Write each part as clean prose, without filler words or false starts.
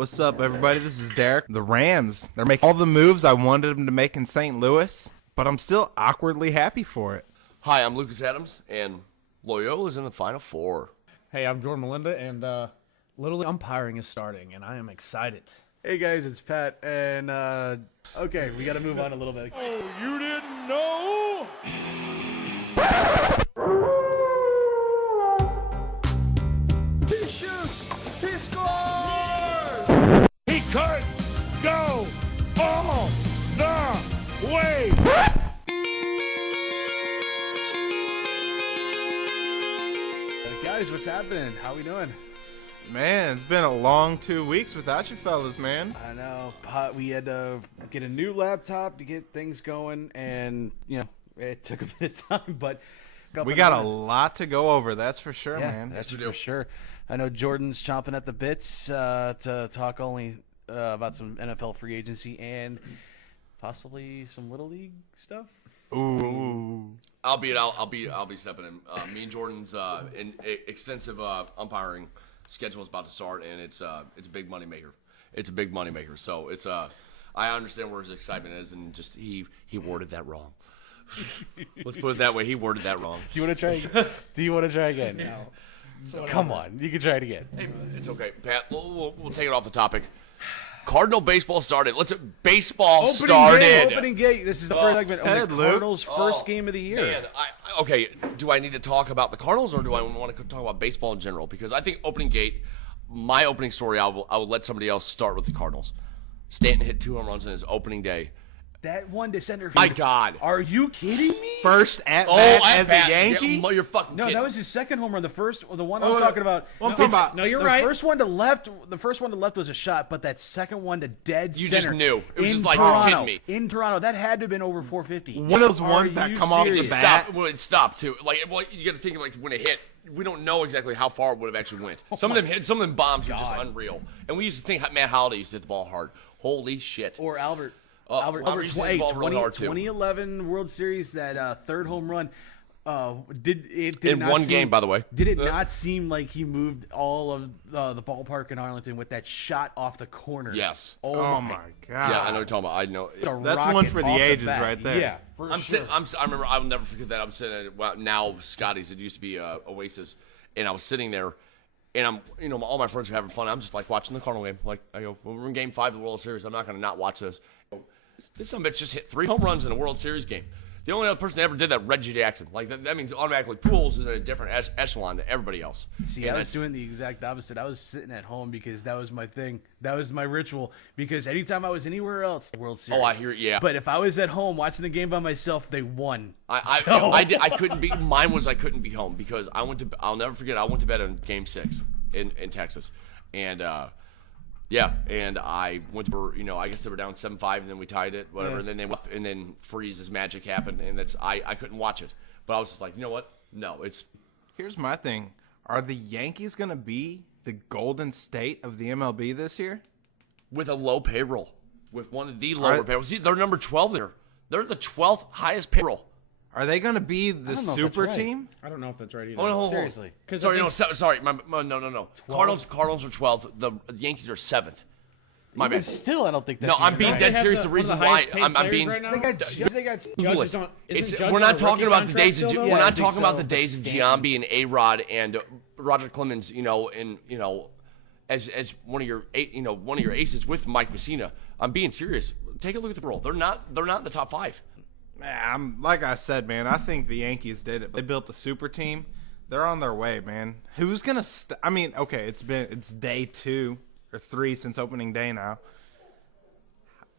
What's up, everybody? This is Derek. The Rams, they're making all the moves I wanted them to make in St. Louis, but I'm still awkwardly happy for it. Hi, I'm Lucas Adams, and Loyola's in the Final Four. Hey, I'm Jordan Melinda, and Little League umpiring is starting, and I am excited. Hey guys, it's Pat, and okay, we got to move on a little bit. Oh, you didn't know? He shoots! He scores! He could go all the way! Guys, what's happening? How we doing? Man, it's been a long 2 weeks without you fellas, man. I know. We had to get a new laptop to get things going, and it took a bit of time, but We got a lot to go over, that's for sure, yeah, man. that's for sure. I know Jordan's chomping at the bits to talk only about some NFL free agency and possibly some Little League stuff. Ooh. I'll be stepping in. Me and Jordan's extensive umpiring schedule is about to start, and it's a big money maker. It's a big money maker. So it's I understand where his excitement is, and just he worded that wrong. Let's put it that way. He worded that wrong. Do you want to try? Do you want to try again? No. Come on, you can try it again. Hey, it's okay, Pat. We'll take it off the topic. Cardinal baseball started. Baseball started. Opening gate. This is the first segment of the Cardinals' first game of the year. Man, okay, do I need to talk about the Cardinals, or do I want to talk about baseball in general? Because I think opening gate, my opening story, I will let somebody else start with the Cardinals. Stanton hit 2 home runs in his opening day. That one to center field. My God. Are you kidding me? First at bat as a Yankee? Yeah, you're fucking No, kidding. that was his second home run. The one I'm talking about. I'm talking about. No, you're The right. first one to left. The first one to left was a shot, but that second one to dead You center. just knew. It was in just like, Toronto, you're kidding me. In Toronto, that had to have been over 450. One of those ones that come off the serious? bat. It stopped too. You got to think when it hit. We don't know exactly how far it would have actually went. Some of them hit. Some of them bombs were just unreal. And we used to think Matt Holliday used to hit the ball hard. Holy shit. Or Albert. Albert used to hit the ball really hard, too. 2011 World Series, that third home run. Did in not one seem- game, by the way. Did it not seem like he moved all of the ballpark in Arlington with that shot off the corner? Yes. Oh my God. Yeah, I know what you're talking about. I know. The That's rocket one for the off ages bat. right there. Yeah, for sure. I remember. I will never forget that. I'm sitting at now Scotty's. It used to be Oasis, and I was sitting there, and all my friends are having fun. I'm just like watching the Cardinal game. Like I go, well, we're in Game 5 of the World Series. I'm not going to not watch this. This son of a bitch just hit 3 home runs in a World Series game. The only other person that ever did that, Reggie Jackson. Like that means automatically Pujols is in a different echelon than everybody else. See, I was doing the exact opposite. I was sitting at home because that was my thing. That was my ritual. Because anytime I was anywhere else, World Series. Oh, I hear it, yeah. But if I was at home watching the game by myself, they won. I couldn't be. Mine was I couldn't be home because I'll never forget. I went to bed on Game 6 in Texas, and yeah, and I went to, I guess they were down 7-5, and then we tied it, whatever, and then they went up, and then Freeze's magic happened, and I couldn't watch it, but I was just like, you know what? No, it's. Here's my thing. Are the Yankees going to be the Golden State of the MLB this year? With a low payroll, with one of the lower payrolls. See, they're number 12 there. They're the 12th highest payroll. Are they going to be the don't know if that's super right. team? I don't know if that's right either. Oh, no, Seriously. Sorry, no. Cardinals are 12th. The Yankees are 7th. My Even bad. still, I don't think that's No, I'm even being right. dead They have serious. the- The one of the reason why highest paid I'm players being. right now? They got Google Judge it. is on. It's, Isn't Judge we're on not a talking rookie about the days of contract still, we're though? I not think talking about so, the but days of Stanton. Giambi and A-Rod and Roger Clemens, and as one of your aces with Mike Messina. I'm being serious. Take a look at the role. They're not in the top 5. Like I said, man, I think the Yankees did it. They built the super team. They're on their way, man. Who's gonna? Okay, it's day 2 or 3 since opening day now.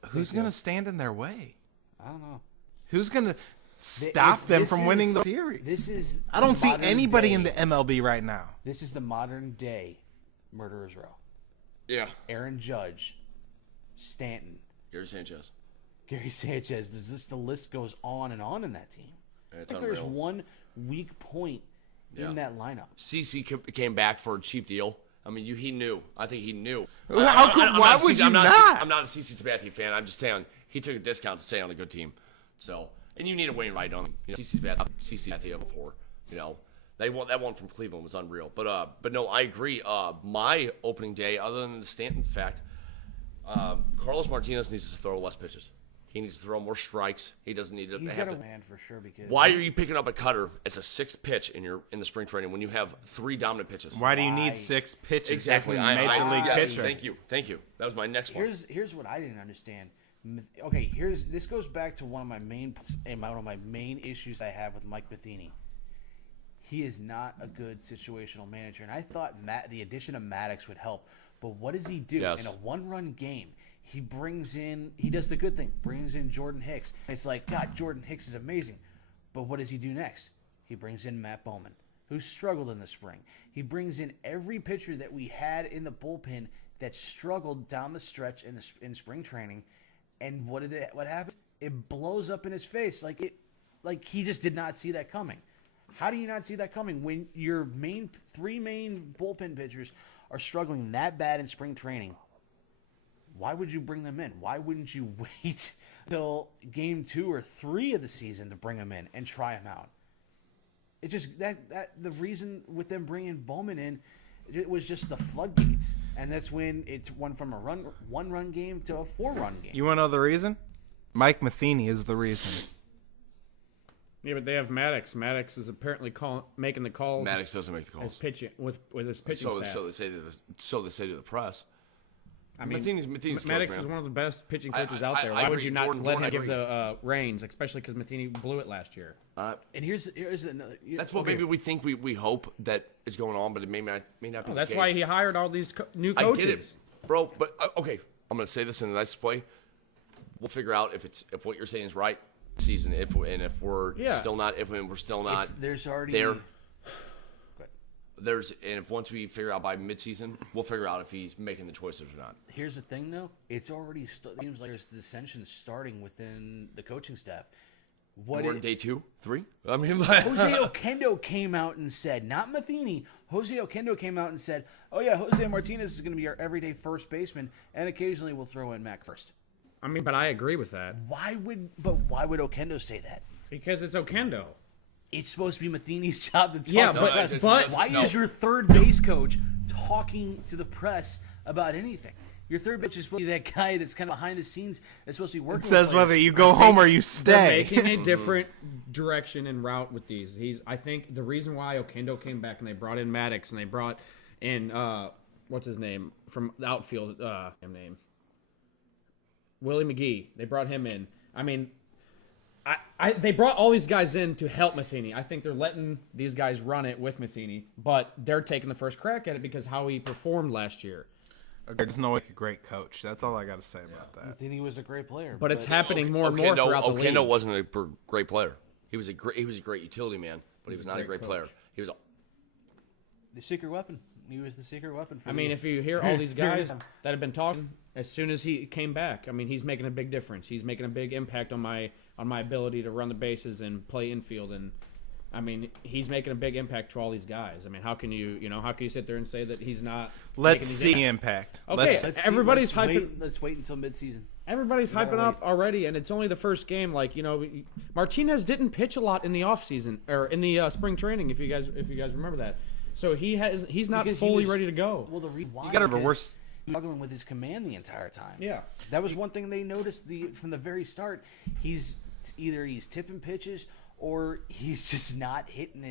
Who's gonna stand in their way? I don't know. Who's gonna stop them from winning the series? This is. I don't see modern anybody day- in the MLB right now. This is the modern day murderer's row. Yeah. Aaron Judge, Stanton, Gary Sanchez. Gary Sanchez. The list goes on and on in that team. It's I think there's unreal. one weak point in that lineup. CC came back for a cheap deal. I mean, he knew. I think he knew. Why would you not? I'm not a CC Sabathia fan. I'm just saying he took a discount to stay on a good team. So, and you need a Wainwright on him. CC Sabathia before. That one from Cleveland was unreal. But no, I agree. My opening day, other than the Stanton fact, Carlos Martinez needs to throw less pitches. He needs to throw more strikes. He doesn't need to He's have got a to. man for sure because Why are you picking up a cutter as a sixth pitch in the spring training when you have 3 dominant pitches? Why do you need 6 pitches? Exactly. As a major league yes, pitcher. Thank you. That was my next one. Here's what I didn't understand. Okay, this goes back to one of my main issues I have with Mike Matheny. He is not a good situational manager, and I thought the addition of Maddox would help. But what does he do in a 1-run game? He does the good thing, brings in Jordan Hicks. It's like, God, Jordan Hicks is amazing. But what does he do next? He brings in Matt Bowman, who struggled in the spring. He brings in every pitcher that we had in the bullpen that struggled down the stretch in spring training. And what happens? It blows up in his face like he just did not see that coming. How do you not see that coming when your 3 main bullpen pitchers are struggling that bad in spring training? Why would you bring them in? Why wouldn't you wait until game 2 or 3 of the season to bring them in and try them out? It just that the reason with them bringing Bowman in, it was just the floodgates, and that's when it went from a 1-run game to a 4-run game. You want to know the reason? Mike Matheny is the reason. Yeah, but they have Maddox. Maddox is apparently making the calls. Maddox doesn't make the As calls. pitching with his pitching staff. So they say to the press. I mean, Matheny's Maddox good, is man. one of the best pitching coaches out there. I Why would agree. you not Jordan, let him I give agree. the reins, especially because Matheny blew it last year? And here's another. That's what maybe we think we hope that is going on, but it may not be Well, the that's case. why he hired all these new I coaches. get it, bro. But okay, I'm gonna say this in a nice way. We'll figure out if what you're saying is right. Season, if we're still not, There's already there. And if once we figure out by midseason, we'll figure out if he's making the choices or not. Here's the thing, though. It's already seems like there's dissension starting within the coaching staff. We're in day 2, 3. I mean, Jose Oquendo came out and said, not Matheny. Jose Oquendo came out and said, "Oh yeah, Jose Martinez is going to be our everyday first baseman, and occasionally we'll throw in Mac first." I mean, but I agree with that Why would Oquendo say that? because it's Oquendo. It's supposed to be Matheny's job to talk Yeah, to but- the press. but- Why no. is your third base coach talking to the press about anything? Your third base is supposed to be that guy that's kind of behind the scenes that's supposed to be working. It says with whether players. you go home or you They're stay. making a different direction and route with these. I think the reason why Oquendo came back and they brought in Maddox and they brought in what's his name from the outfield name Willie McGee. They brought him in. I mean, they brought all these guys in to help Matheny. I think they're letting these guys run it with Matheny, but they're taking the first crack at it because how he performed last year. There's no way a great coach. That's all I got to say about that. Matheny was a great player, But it's happening more and more throughout the league. Oquendo wasn't a great player. He was a great utility man, but he was not a great player. He was. the secret weapon. He was the secret weapon. For I mean, if you hear all these guys that have been talking, as soon as he came back, I mean, he's making a big difference. He's making a big impact on my ability to run the bases and play infield. And I mean, he's making a big impact to all these guys. I mean, how can you sit there and say that he's not? Let's making these see impacts? impact. Okay, Let's, everybody's hyping. Let's wait until midseason. Everybody's hyping up already, and it's only the first game. Like Martinez didn't pitch a lot in the offseason or in the spring training. If you guys remember that, so he's not Because he fully was- ready to go. Well, the reason why You gotta remember, because he was struggling with his command the entire time. Yeah. That was one thing they noticed from the very start. He's tipping pitches or he's just not hitting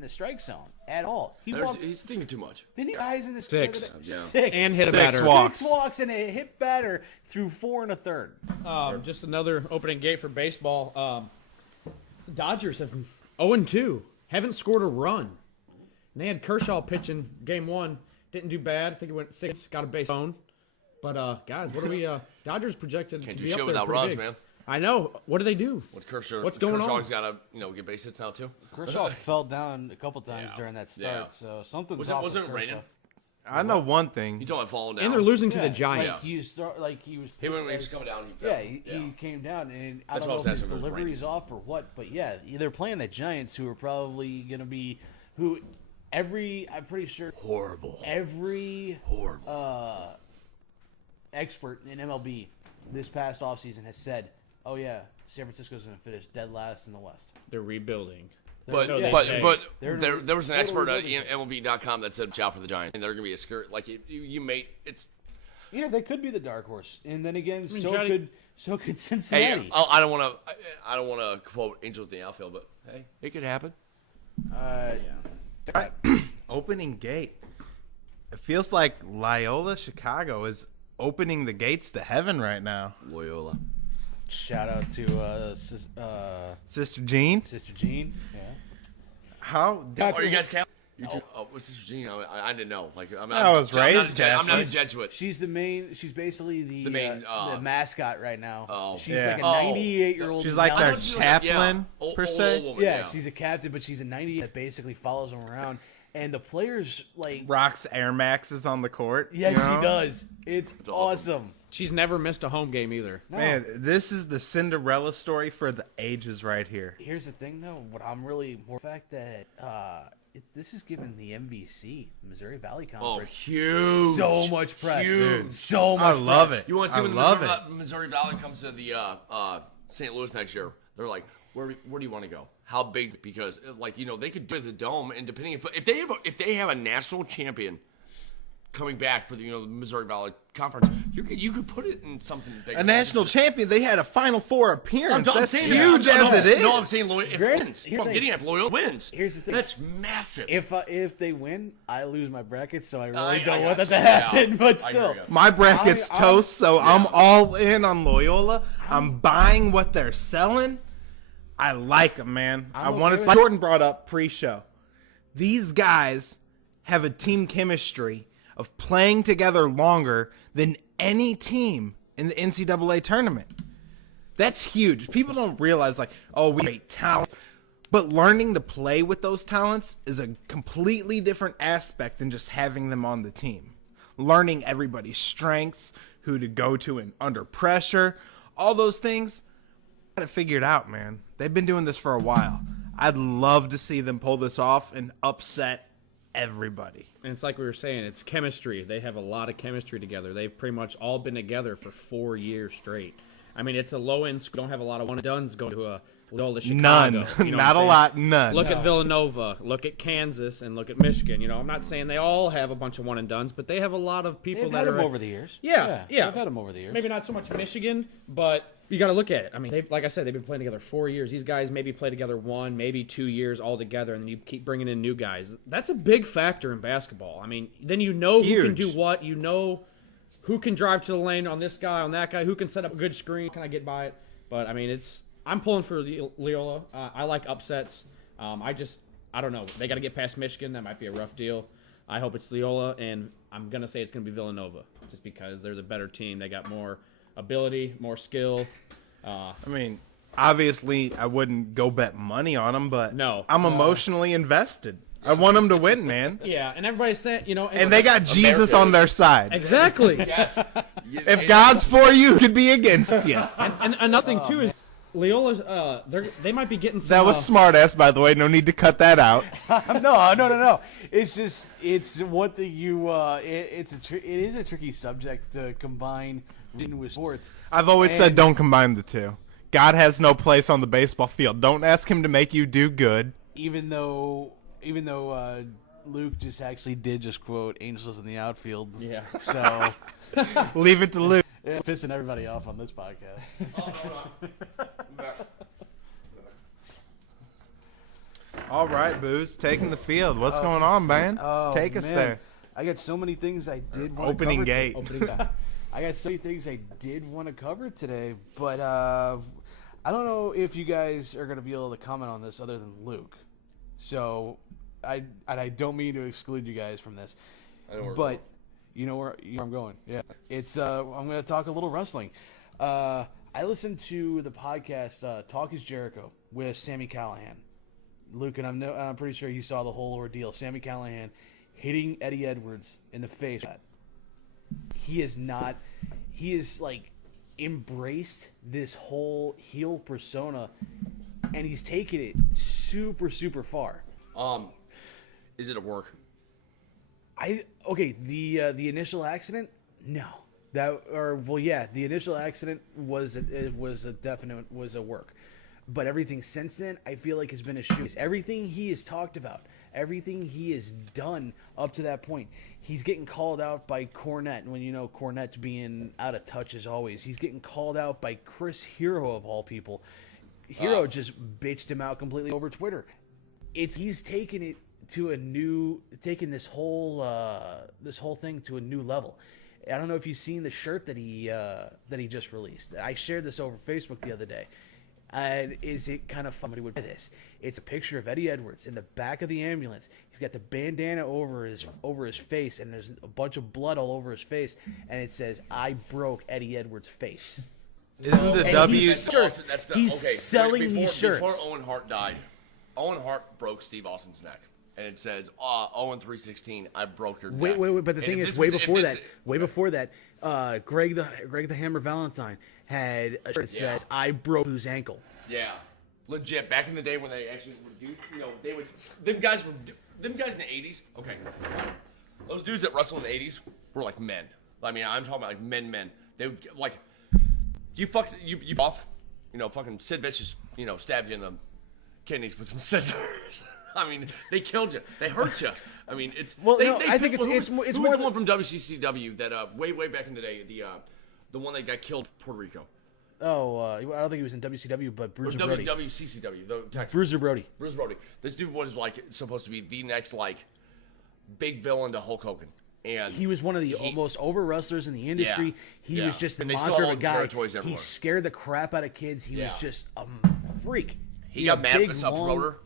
the strike zone at all. He's thinking too much. Didn't he guys in his Six. Six And hit a Six batter. walks. 6 walks and a hit batter through 4 1/3. Just another opening gate for baseball. Dodgers have 0-2, haven't scored a run. And they had Kershaw pitching game 1, didn't do bad. I think he went 6, got a base phone. But guys, what are we? Dodgers projected Can't to do be up shit there without pretty runs, big. man. I know. What do they do? What's Kershaw? What's going on? Kershaw's got to get base hits now too. Kershaw fell down a couple times Yeah. during that start, Yeah. so something's Was it off wasn't with it raining? Kershaw. I know one thing. You talking about falling down? And they're losing to Yeah, the Giants. Like he was. He when he was coming down, he fell. Yeah, he came down, and I That's don't what know I was if his asking if it was delivery's off or what, but yeah, they're playing the Giants, who are probably going to be I'm pretty sure Horrible. every Horrible. expert in MLB this past offseason has said, "Oh yeah, San Francisco's going to finish dead last in the West." They're rebuilding. But So they but say. but They're there was an expert totally at MLB.com that said watch out for the Giants, and they're going to be a skirt. Like you made it's Yeah, they could be the dark horse, and then again, mean, so could Cincinnati. Hey, I don't want to quote Angels in the outfield, but hey, it could happen. Opening gate. It feels like Loyola Chicago is opening the gates to heaven right now. Loyola. Shout out to Sister Jean. Sister Jean. Yeah. How? Are you guys Catholic? You two? Oh, what's Sister Jean? I didn't know. Like I was raised I'm not a Catholic. Jesuit. She's the main. She's basically the main, the mascot right now. Oh. She's Yeah. like a 98-year-old. She's like their she's chaplain, old per se. woman, Yeah, she's a captain, but she's a 98 that basically follows him around. And the players like. Rocks Air Maxes on the court. Yes, you know? she does. It's awesome. awesome. She's never missed a home game either. No. Man, this is the Cinderella story for the ages right here. Here's the thing, though. What I'm really more the fact that this is giving the MVC, Missouri Valley Oh, Conference, huge. so much press. Huge. So much. I love press. it. You want to see I when love the Missouri Valley comes to the St. Louis next year? They're like, where do you want to go? How big? Because like they could do the dome, and depending if they have a national champion coming back for the Missouri Valley Conference, you could put it in something big. A national champion. They had a Final Four appearance. I'm That's saying huge as it is. No, I'm saying Loyola wins. Here's the I'm thing. getting at Loyola wins. Here's the thing. That's massive. If they win, I lose my brackets, so I really I don't want got that to you. happen. Yeah. But I still, agree. My bracket's I'm- toast, so I'm all in on Loyola. I'm buying what they're selling. I like them, man. I want to. okay with Jordan brought up pre-show. These guys have a team chemistry of playing together longer than any team in the NCAA tournament. That's huge. People don't realize, like, oh, we have great talent. But learning to play with those talents is a completely different aspect than just having them on the team. Learning everybody's strengths, who to go to and under pressure, all those things, got it figured out, man. They've been doing this for a while. I'd love to see them pull this off and upset everybody. And it's like we were saying, it's chemistry. They have a lot of chemistry together. They've pretty much all been together for 4 years straight. I mean, it's a low-end school. Don't have a lot of one-and-dones going to a Loyola Chicago. None. You know Not what a I'm lot. saying? None. Look at Villanova. Look at Kansas, and look at Michigan. I'm not saying they all have a bunch of one-and-dones, but they have a lot of people they've that had are them over the years. Yeah. they've had them over the years. Maybe not so much Michigan, but you got to look at it. I mean, like I said, they've been playing together 4 years. These guys maybe play together 1, maybe 2 years all together, and then you keep bringing in new guys. That's a big factor in basketball. I mean, then who can do what. Who can drive to the lane on this guy, on that guy. Who can set up a good screen. Can I get by it? But, I mean, I'm pulling for Loyola. I like upsets. I don't know. They got to get past Michigan. That might be a rough deal. I hope it's Loyola, and I'm going to say it's going to be Villanova just because they're the better team. They got more ability, more skill. I mean, obviously, I wouldn't go bet money on them, but No. I'm emotionally invested. I want them to win, man. Yeah, and everybody's saying, And they got Jesus on their side. exactly. Yes. If God's for you, who could be against you? And another thing too is Loyola. They might be getting some. That was smart ass, by the way. No need to cut that out. No. It's just one thing it is a tricky subject to combine with sports. I've always said don't combine the two. God has no place on the baseball field. Don't ask him to make you do good. Even though Luke just actually did just quote "Angels in the outfield." Yeah. So Leave it to Luke. pissing everybody off on this podcast. All right, Booze, taking the field. What's going on, man? Oh, Take us man. there. I got so many things I did want Opening to cover. gate. I got so many things I did want to cover today, but I don't know if you guys are going to be able to comment on this other than Luke. So I don't mean to exclude you guys from this, but you know where I'm going. Yeah, it's I'm going to talk a little wrestling. I listened to the podcast Talk Is Jericho with Sami Callihan. Luke, and I'm pretty sure you saw the whole ordeal. Sami Callihan hitting Eddie Edwards in the face. He is like embraced this whole heel persona, and he's taken it super, super far. Is it a work? The initial accident, no. The initial accident was a work. But everything since then, I feel like has been a shoot. Everything he has talked about everything he has done up to that point. He's getting called out by Cornette, when you know Cornette's being out of touch as always. He's getting called out by Chris Hero of all people. Hero just bitched him out completely over Twitter. He's taken it to taking this whole thing to a new level. I don't know if you've seen the shirt that he just released. I shared this over Facebook the other day. And is it kind of fun? Somebody would buy this. It's a picture of Eddie Edwards in the back of the ambulance. He's got the bandana over his face, and there's a bunch of blood all over his face, and it says, "I broke Eddie Edwards' face." Isn't the And W? he's selling these shirts. Before Owen Hart died, Owen Hart broke Steve Austin's neck. And it says, Owen 316, I broke your neck. Wait. But the thing is, way before that, Greg the Hammer Valentine had a shirt that says, "I broke whose ankle." Yeah, legit. Back in the day when they actually would do, they would. Them guys in the '80s. Okay, those dudes that wrestled in the '80s were like men. I mean, I'm talking about like men. They would like you off. Fucking Sid Vicious. Stabbed you in the kidneys with some scissors. I mean, they killed you. They hurt you. I mean, it's I think it's more the one from WCCW that way back in the day, the one that got killed in Puerto Rico. Oh, I don't think he was in WCW, but Bruiser Brody. WCCW, the Texas. Bruiser Brody. This dude was like supposed to be the next like big villain to Hulk Hogan, and he was one of the most over wrestlers in the industry. He was just the And they monster still of a own guy. territories He everywhere. scared the crap out of kids. He was just a freak. he got mad at big, the sub promoter.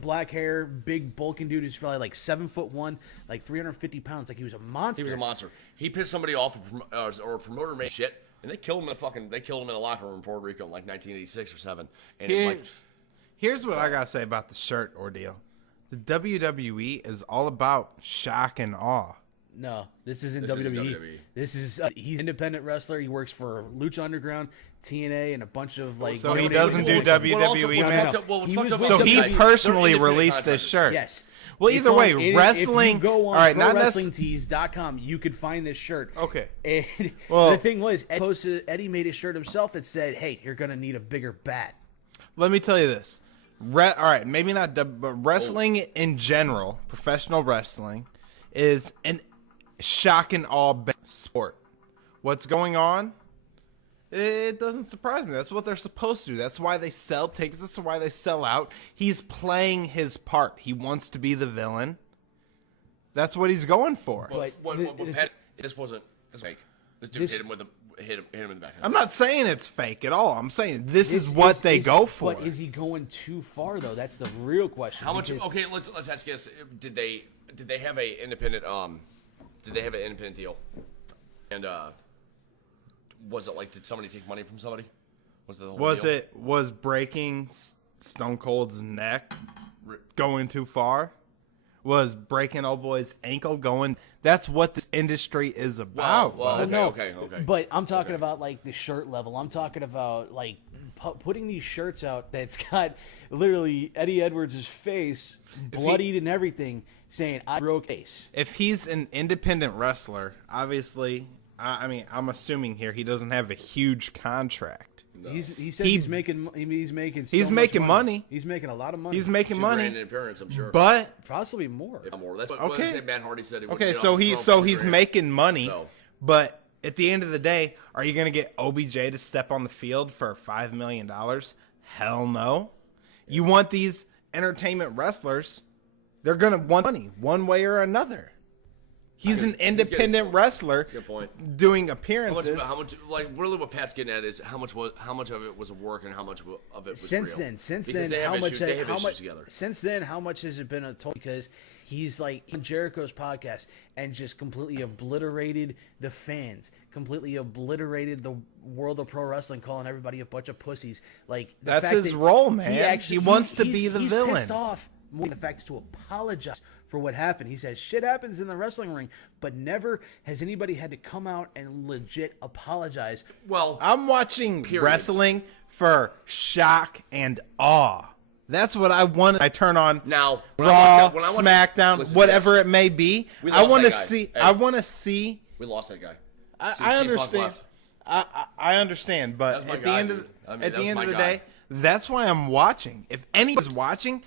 Black hair, big bulking dude who's probably like 7'1", like 350 pounds. Like he was a monster. He was a monster. He pissed somebody off, or a promoter made shit, and they killed him in the locker room in Puerto Rico in like 1986 or 7. And Here's what I gotta say about the shirt ordeal. The WWE is all about shock and awe. No, this isn't This isn't WWE. WWE. This is he's an independent wrestler. He works for Lucha Underground, TNA, and a bunch of like. So he donated- doesn't do WWE, man. He was with So he WWE. personally They're independent released this contractors. shirt. Yes. Well, It's either on- way, if wrestling. you go on all right, not ProWrestlingTees.com, you could find this shirt. Okay. And Well- the thing was, Eddie made a shirt himself that said, "Hey, you're gonna need a bigger bat." Let me tell you this. All right, maybe not, but wrestling in general, professional wrestling, is an shock and awe sport. What's going on? It doesn't surprise me. That's what they're supposed to do. That's why they sell tickets. That's why they sell out. He's playing his part. He wants to be the villain. That's what he's going for. This wasn't fake. This dude hit him in the back. I'm not saying it's fake at all. I'm saying this is what they go for. But is he going too far though? That's the real question. How much? because- Okay, let's ask you this: Did they have a independent Did they have an independent deal? And was it like, did somebody take money from somebody? Was the whole deal? Was breaking Stone Cold's neck going too far? Was breaking old boy's ankle going? That's what this industry is about. Well, bud. okay. But I'm talking about like the shirt level. I'm talking about like putting these shirts out that's got literally Eddie Edwards' face bloodied and everything, saying "I broke face." If he's an independent wrestler, obviously, I mean, I'm assuming here he doesn't have a huge contract. He said he's making so He's much making money. He's making a lot of money. He's making $2 money, grand in appearance, I'm sure. but possibly more. If not more. That's what Okay. Matt Hardy said. okay, so he's making money, So. but at the end of the day, are you going to get OBJ to step on the field for $5 million? Hell no. You want these entertainment wrestlers, they're going to want money one way or another. He's an independent wrestler Good point. doing appearances. How much? Like really, what Pat's getting at is how much of it was a work and how much of it was Since real. then, Because they have how much? issues, they have how issues much? together. Since then, how much has it been a toll? Because he's like in Jericho's podcast and just completely obliterated the fans, completely obliterated the world of pro wrestling, calling everybody a bunch of pussies. Like the That's fact his that role, man. He wants to he's- be the he's villain. Pissed off more than the fact is to apologize for what happened. He says shit happens in the wrestling ring, but never has anybody had to come out and legit apologize. Well, I'm watching Periods. wrestling for shock and awe. That's what I want. I turn on Now, Raw, SmackDown, listen, whatever yes. it may be. We I lost want to that guy. see. Hey. I want to see. we lost that guy. I CM Punk understand. left. I understand, but That's my at the guy, end of dude. I mean, at that the was end my of the guy. day, that's why I'm watching. If anyone's watching,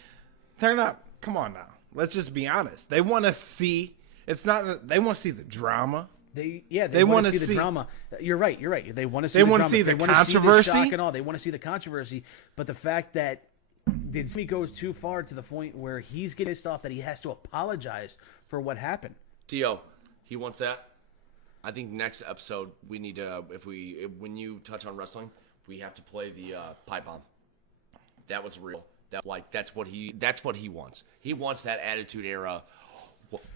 turn up. Come on now. Let's just be honest. They want to see. It's not. They want to see the drama. They They want wanna to see the see- drama. You're right. They want to see. They the wanna drama. see the They wanna see the controversy. shock and all. They want to see the controversy. But the fact that did Sami goes too far to the point where he's getting pissed off that he has to apologize for what happened. Dio, he wants that. I think next episode we need to, when you touch on wrestling, we have to play the pipe bomb. That was real. That's what he wants. He wants that attitude era.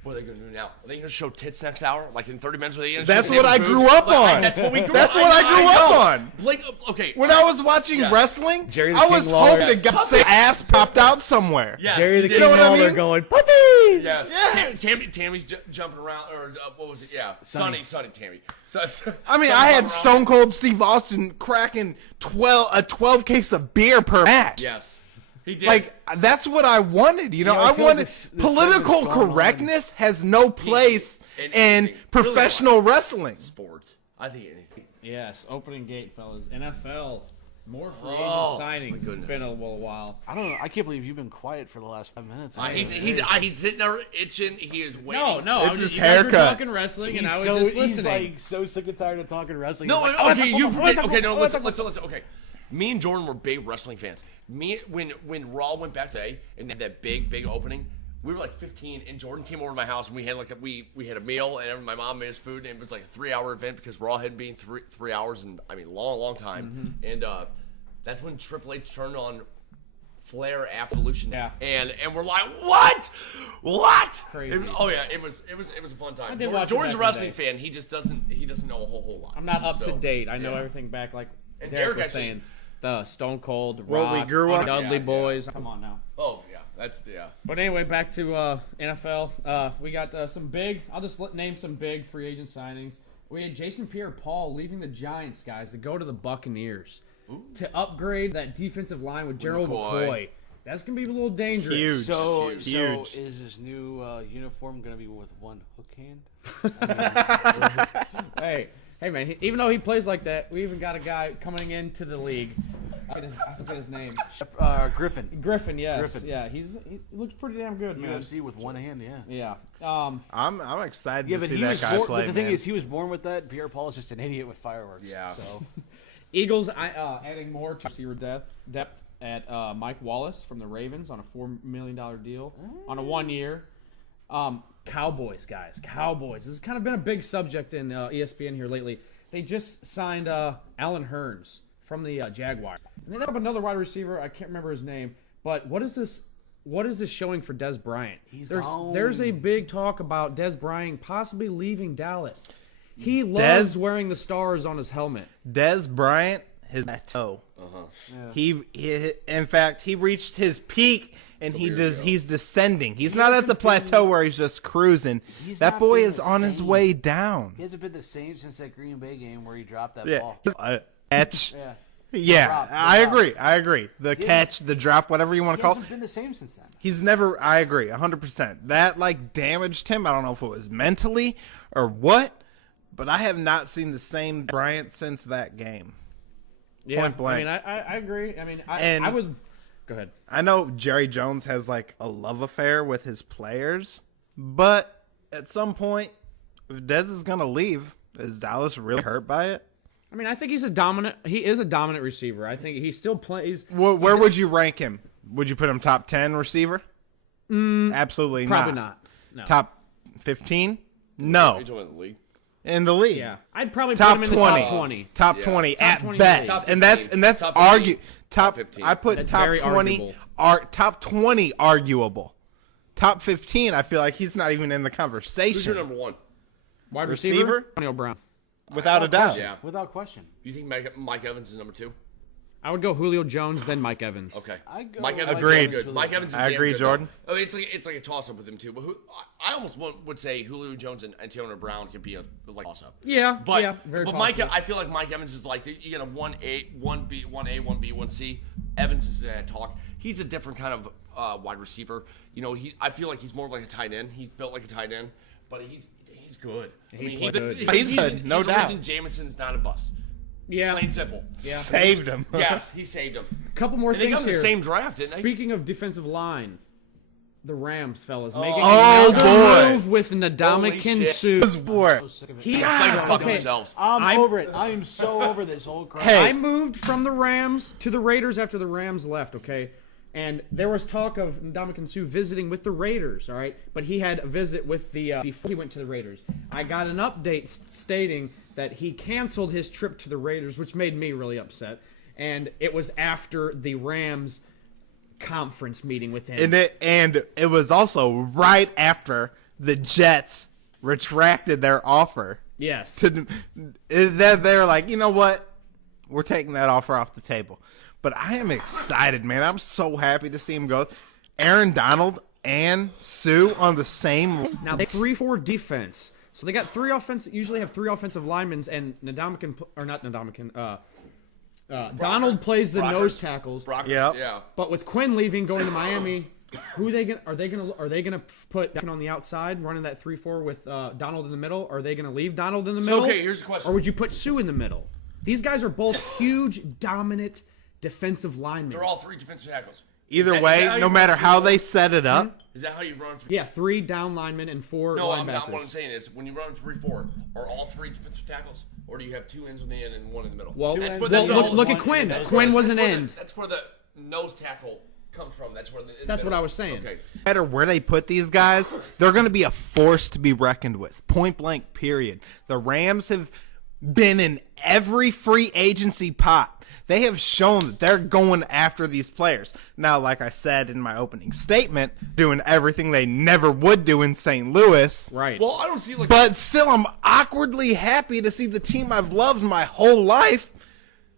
What are they going to do now? Are they going to show tits next hour? Like in 30 minutes? Are they gonna That's show what I boobs? grew up on. That's what we grew That's up what I grew up know. on. Blake, okay. When I was watching Yes. wrestling, Jerry the I King was Lawler. hoping the guy's ass popped out somewhere. Yes, Jerry he the did. King know what I Lawler mean? going puppies. Yes. Tammy's jumping around, or what was it? Yeah, Sonny Tammy. So, I mean, I had Stone Cold Steve Austin cracking 12 case of beer per match. Yes, he did. Like, that's what I wanted, you know? I I feel like wanted this political segment's gone on. correctness has no place In in anything. professional wrestling. sports. I think anything. Yes, opening gate, fellas. NFL. More free agent Oh, signings. my It's goodness. been a little while. I don't know. I can't believe you've been quiet for the last 5 minutes. He's sitting there itching. He is waiting. No, It's I was his just, you guys were haircut. talking wrestling, He's and I was so just he's listening. like so sick and tired of talking wrestling. No, He's like, okay, you forget. Okay, no, let's let's okay. Me and Jordan were big wrestling fans. When Raw went back to A and had that big opening, we were like 15, and Jordan came over to my house, and we had like we had a meal, and my mom made us food, and it was like a 3-hour event because Raw hadn't been three hours, and I mean long time, and that's when Triple H turned on Flair Evolution, Yeah. and we're like, what? Crazy. It was a fun time. did watch it Jordan's a back in the wrestling fan. He just doesn't know a whole lot. I'm not up So, to date. I know yeah. everything back, like And Derek Derek was actually- saying. The Stone Cold, What Rock, we grew up- Dudley Yeah, Boys. Come on now. Oh yeah, that's yeah. But anyway, back to NFL. We got some big. I'll just name some big free agent signings. We had Jason Pierre-Paul leaving the Giants, guys, to go to the Buccaneers to upgrade that defensive line with Gerald McCoy. McCoy. That's gonna be a little dangerous. Huge. So Huge. is his new uniform going to be with one hook hand? Hey, man. Even though he plays like that, we even got a guy coming into the league. I forget his name. Griffin. Griffin. Yes. Griffin. Yeah. He looks pretty damn good, man. UFC with one hand, yeah. Yeah. I'm excited Yeah, to but see he that was guy born. play. But the thing man. is, he was born with that. Pierre Paul is just an idiot with fireworks. Yeah. So Eagles adding more to receiver depth at Mike Wallace from the Ravens on a $4 million deal on a 1 year. Cowboys, guys. Cowboys. This has kind of been a big subject in ESPN here lately. They just signed Alan Hearns from the Jaguars. And they have another wide receiver. I can't remember his name. But what is this? What is this showing for Des Bryant? There's a big talk about Des Bryant possibly leaving Dallas. He loves wearing the stars on his helmet. Des Bryant, his plateau. He in fact, he reached his peak, and he's descending. He's not at the plateau where he's just cruising. That not boy been is the on his same. way down. he hasn't been the same since that Green Bay game where he dropped that Yeah, ball. catch. Yeah. Yeah, drop, the I drop. agree. I agree. The catch, the drop, whatever you want He to call it. hasn't been the same since then. He's never. I agree, 100%. That like damaged him. I don't know if it was mentally or what, but I have not seen the same Bryant since that game. Yeah, Point blank. I mean, I agree. I mean, And- I would. Go ahead. I know Jerry Jones has like a love affair with his players, but at some point, if Dez is gonna leave, is Dallas really hurt by it? I mean, I think he's a dominant. He is a dominant receiver. I think he still plays. Where would you rank him? Would you put him top 10 receiver? Absolutely Probably not. not. No. Top 15? No. Are you talking about the league? In the league. Yeah, I'd probably Top put him in the 20. top 20. Top Yeah. 20 Top at 20 best. Top And that's 15. that's Top argue 15. top 15. I put That's top very 20 arguable. top 20 arguable. Top 15, I feel like he's not even in the Who's your conversation. number one? Wide Receiver? receiver, Antonio Brown. Without a doubt. Yeah. Without question. Do you think Mike Evans is number 2? I would go Julio Jones, then Mike Evans. Okay. I'd go Mike Mike Evans Agreed. is damn good. Mike Evans is I damn agree, good, Jordan. though. I mean, it's like a toss up with him too. But I almost would say Julio Jones and Antonio Brown could be a toss up. Yeah, But yeah, very but possible. Mike, I feel like Mike Evans is like you get a 1A, 1B, 1C. Evans is that talk. He's a different kind of wide receiver. You know, I feel like he's more like a tight end. He's built like a tight end, but he's good. played good. He's good, no doubt. Jameson's not a bust. Yeah, Plain simple. yeah. Saved him. Yes, he saved him. Couple more And they things got in the here. same draft, didn't they? Speaking of defensive line, the Rams, fellas, making Oh, another boy. move with Ndamukong shit. Suh. Boy. He Fuck okay. themselves. I'm over it. I am so over this whole crap. Hey. I moved from the Rams to the Raiders after the Rams left, okay? And there was talk of Ndamukong Suh visiting with the Raiders, all right? But he had a visit with the before he went to the Raiders. I got an update stating that he canceled his trip to the Raiders, which made me really upset. And it was after the Rams conference meeting with him. And it was also right after the Jets retracted their offer. Yes. They're like, you know what? We're taking that offer off the table. But I am excited, man. I'm so happy to see him go. Aaron Donald and Sue on the same. Now they 3-4 defense. So they got usually have three offensive linemen, and Donald plays the nose tackles. Brockers, Yep. yeah. But with Quinn leaving, going to Miami, are they gonna put Dak on the outside, running that 3-4 with Donald in the middle? Or are they gonna leave Donald in the middle? Okay, here's the question. Or would you put Sue in the middle? These guys are both huge, dominant defensive linemen. They're all 3 defensive tackles. Either Is way, that how no you matter run how through- they set it up. Is that how you run through? Yeah, 3 down linemen and 4 No, linebackers. I'm not. What I'm saying is, when you run 3-4, are all 3 defensive tackles, or do you have 2 ends on the end and 1 in the middle? Well, that's well, that's all- look at Quinn. Quinn was an end. That's where the nose tackle comes from. That's where the. That's what I was saying. Okay. No matter where they put these guys, they're going to be a force to be reckoned with. Point blank, period. The Rams have been in every free agency pot. They have shown that they're going after these players. Now, like I said in my opening statement, doing everything they never would do in St. Louis. Right. Well, I don't see like. But still, I'm awkwardly happy to see the team I've loved my whole life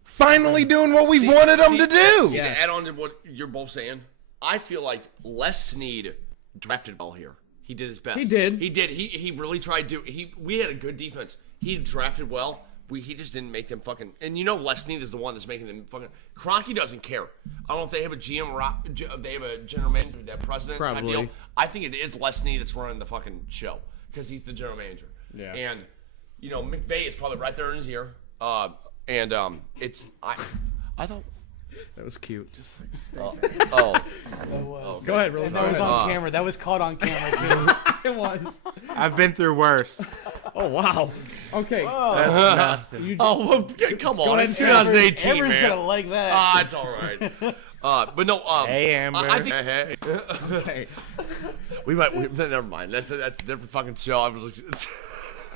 finally doing what we've wanted them to do. See, to add on to what you're both saying, I feel like Les Snead drafted well here. He did his best. He did. He did. He really tried to. We had a good defense. He drafted well. He just didn't make them fucking. And you know, Les Snead is the one that's making them fucking. Kroenke doesn't care. I don't know if they have a GM, they have a general manager, that president type Probably. deal. I think it is Les Snead that's running the fucking show because he's the general manager. Yeah. And you know, McVay is probably right there in his ear. It's I thought. That was cute. Oh. Go ahead, really. And that was on camera. That was caught on camera too. It was. I've been through worse. Oh wow. Okay. That's nothing. Oh, well, come on. ahead, It's 2018, Amber's man. gonna like that. Ah, it's all right. But no, Hey, Amber. I think, hey. Okay. we might. Never mind. That's a different fucking show. I was.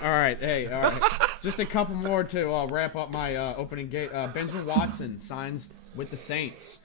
All right. Hey. All right. Just a couple more to wrap up my opening gate. Benjamin Watson signs with the Saints.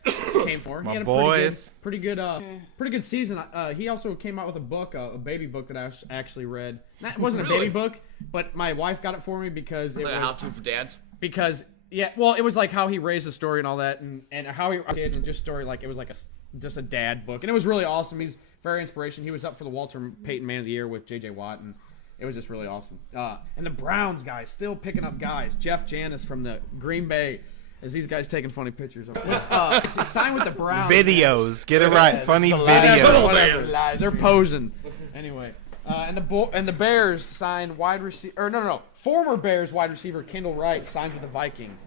Came for. He had a boys. pretty good season. He also came out with a book, a baby book that I actually read. It wasn't a Really? baby book, but my wife got it for me because it How was to for dads. because yeah, well, it was like how he raised the story and all that, and how he did, and just story like it was like just a dad book, and it was really awesome. He's very inspirational. He was up for the Walter Payton Man of the Year with J.J. Watt, and it was just really awesome. And the Browns guys still picking up guys. Jeff Janis from the Green Bay. As these guys taking funny pictures. He signed with the Browns. Videos. Get it right. Funny This is a live- videos. Whatever. Live They're stream. posing. Anyway, and the Bears signed wide receiver. Or no. Former Bears wide receiver Kendall Wright signs with the Vikings.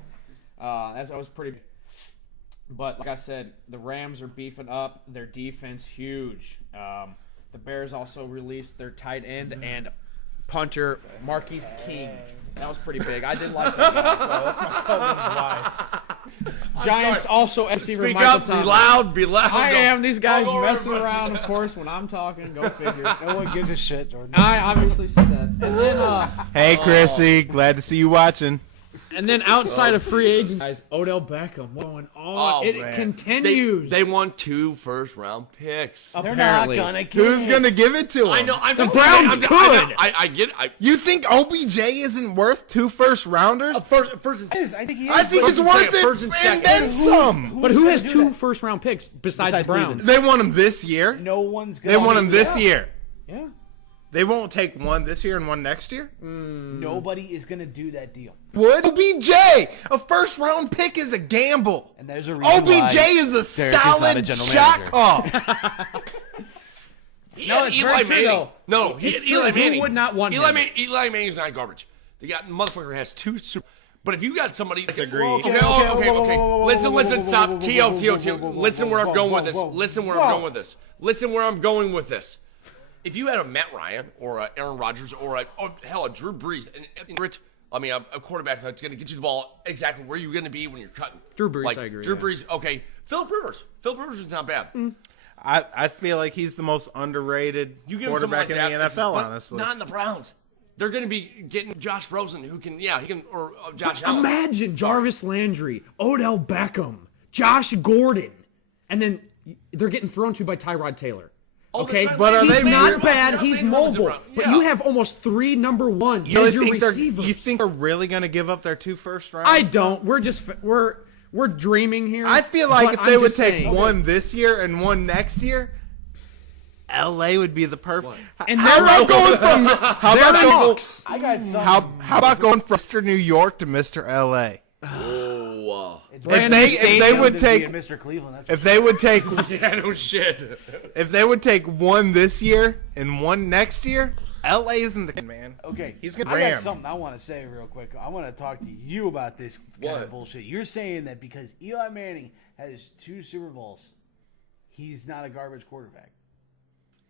That was pretty. But like I said, the Rams are beefing up their defense huge. The Bears also released their tight end and punter Marquise King. That was pretty big. I did like that. That's my cousin's wife. Giants also receiver Speak Michael up. Be Thomas. loud. Be loud. I Go. am. These guys Go, messing everybody. around, of course, when I'm talking. Go figure. No one gives a shit, Jordan. I obviously said that. And then, Hey, Chrissy. Glad to see you watching. outside of free agents, guys, Odell Beckham going on. Oh, It man. continues. They won 2 first-round picks. They're Apparently. not gonna get Who's going to it. give it to him? I know. I'm The just Browns saying, could. I get it. You think OBJ isn't worth 2 first rounders? First and I think he is. I think first it's and worth second, it first and and second. then some. But who gonna has do 2 that? first-round picks besides Besides the Browns? Cleveland. They want him this year. No one's gonna. They want him do this that. year. Yeah. They won't take one this year and one next year? Nobody is gonna do that deal. Would? OBJ! A first round pick is a gamble. And there's a reason OBJ why is a Derek is not a solid general shot manager. call. No, it's very true, though. No, he It's had true. Eli Who Manning. would not want Eli him? Eli Manning's not garbage. The guy, motherfucker has 2 super. But if you got somebody, Disagree. Okay, whoa, okay. whoa, whoa, Listen, whoa, listen, whoa, stop. whoa, T.O. whoa, T.O. whoa, T.O. whoa, Listen where I'm whoa, going whoa, with this. whoa. Listen where I'm Whoa. going with this. Listen where I'm going with this. If you had a Matt Ryan or a Aaron Rodgers or a Drew Brees, a quarterback that's going to get you the ball exactly where you're going to be when you're cutting. Drew Brees, I agree. Drew Brees, okay. Philip Rivers is not bad. I feel like he's the most underrated You give him someone quarterback like in that, the NFL, but honestly. not in the Browns. They're going to be getting Josh Rosen, who can, or Josh Allen. Imagine Jarvis Landry, Odell Beckham, Josh Gordon, and then they're getting thrown to by Tyrod Taylor. Okay, but are he's they not really- bad. they're He's playing for the mobile, Browns. but Yeah. you have almost 3 number ones You as your think receivers. you think they're really going to give up their 2 first rounds? I don't. We're dreaming here. I feel like but if they I'm would just take saying. one this year and one next year, LA would be the perfect. And How they're about going from how They're about the going, Hawks. I got some. how about going from Mr. New York to Mr. LA? Oh, It's If brand they- new if they stadium would to take- be at Mr. Cleveland, that's If they would take yeah, no shit. if they would take one this year and one next year, LA isn't the man. okay. He's gonna I ram. got something I want to say real quick. I want to talk to you about this kind What? of bullshit. You're saying that because Eli Manning has 2 Super Bowls, he's not a garbage quarterback.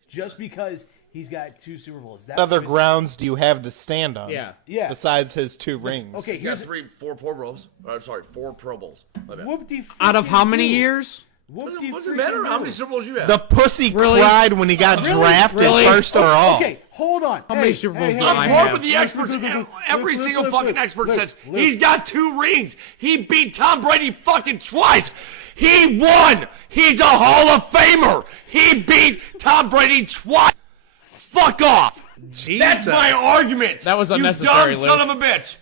Just because he's got 2 Super Bowls. That What other was- grounds do you have to stand on? Yeah. Yeah. Besides his 2 rings. Okay, He's got here's 4 Pro Bowls. Sorry, 4 Pro Bowls. My bad. whoop-de Out of how many freaking-do. years? Whoop-de Doesn't matter how many freaking-do. Super Bowls you have. The pussy Really? cried when he got drafted Really? first overall. Okay, hold on. How many Super Bowls do I'm I bored have? with the experts. Every single fucking expert says he's got 2 rings. He beat Tom Brady fucking twice. He won. He's a Hall of Famer. He beat Tom Brady twice. Fuck off. Jesus. That's my argument. That was You unnecessary, dumb son Luke. of a bitch.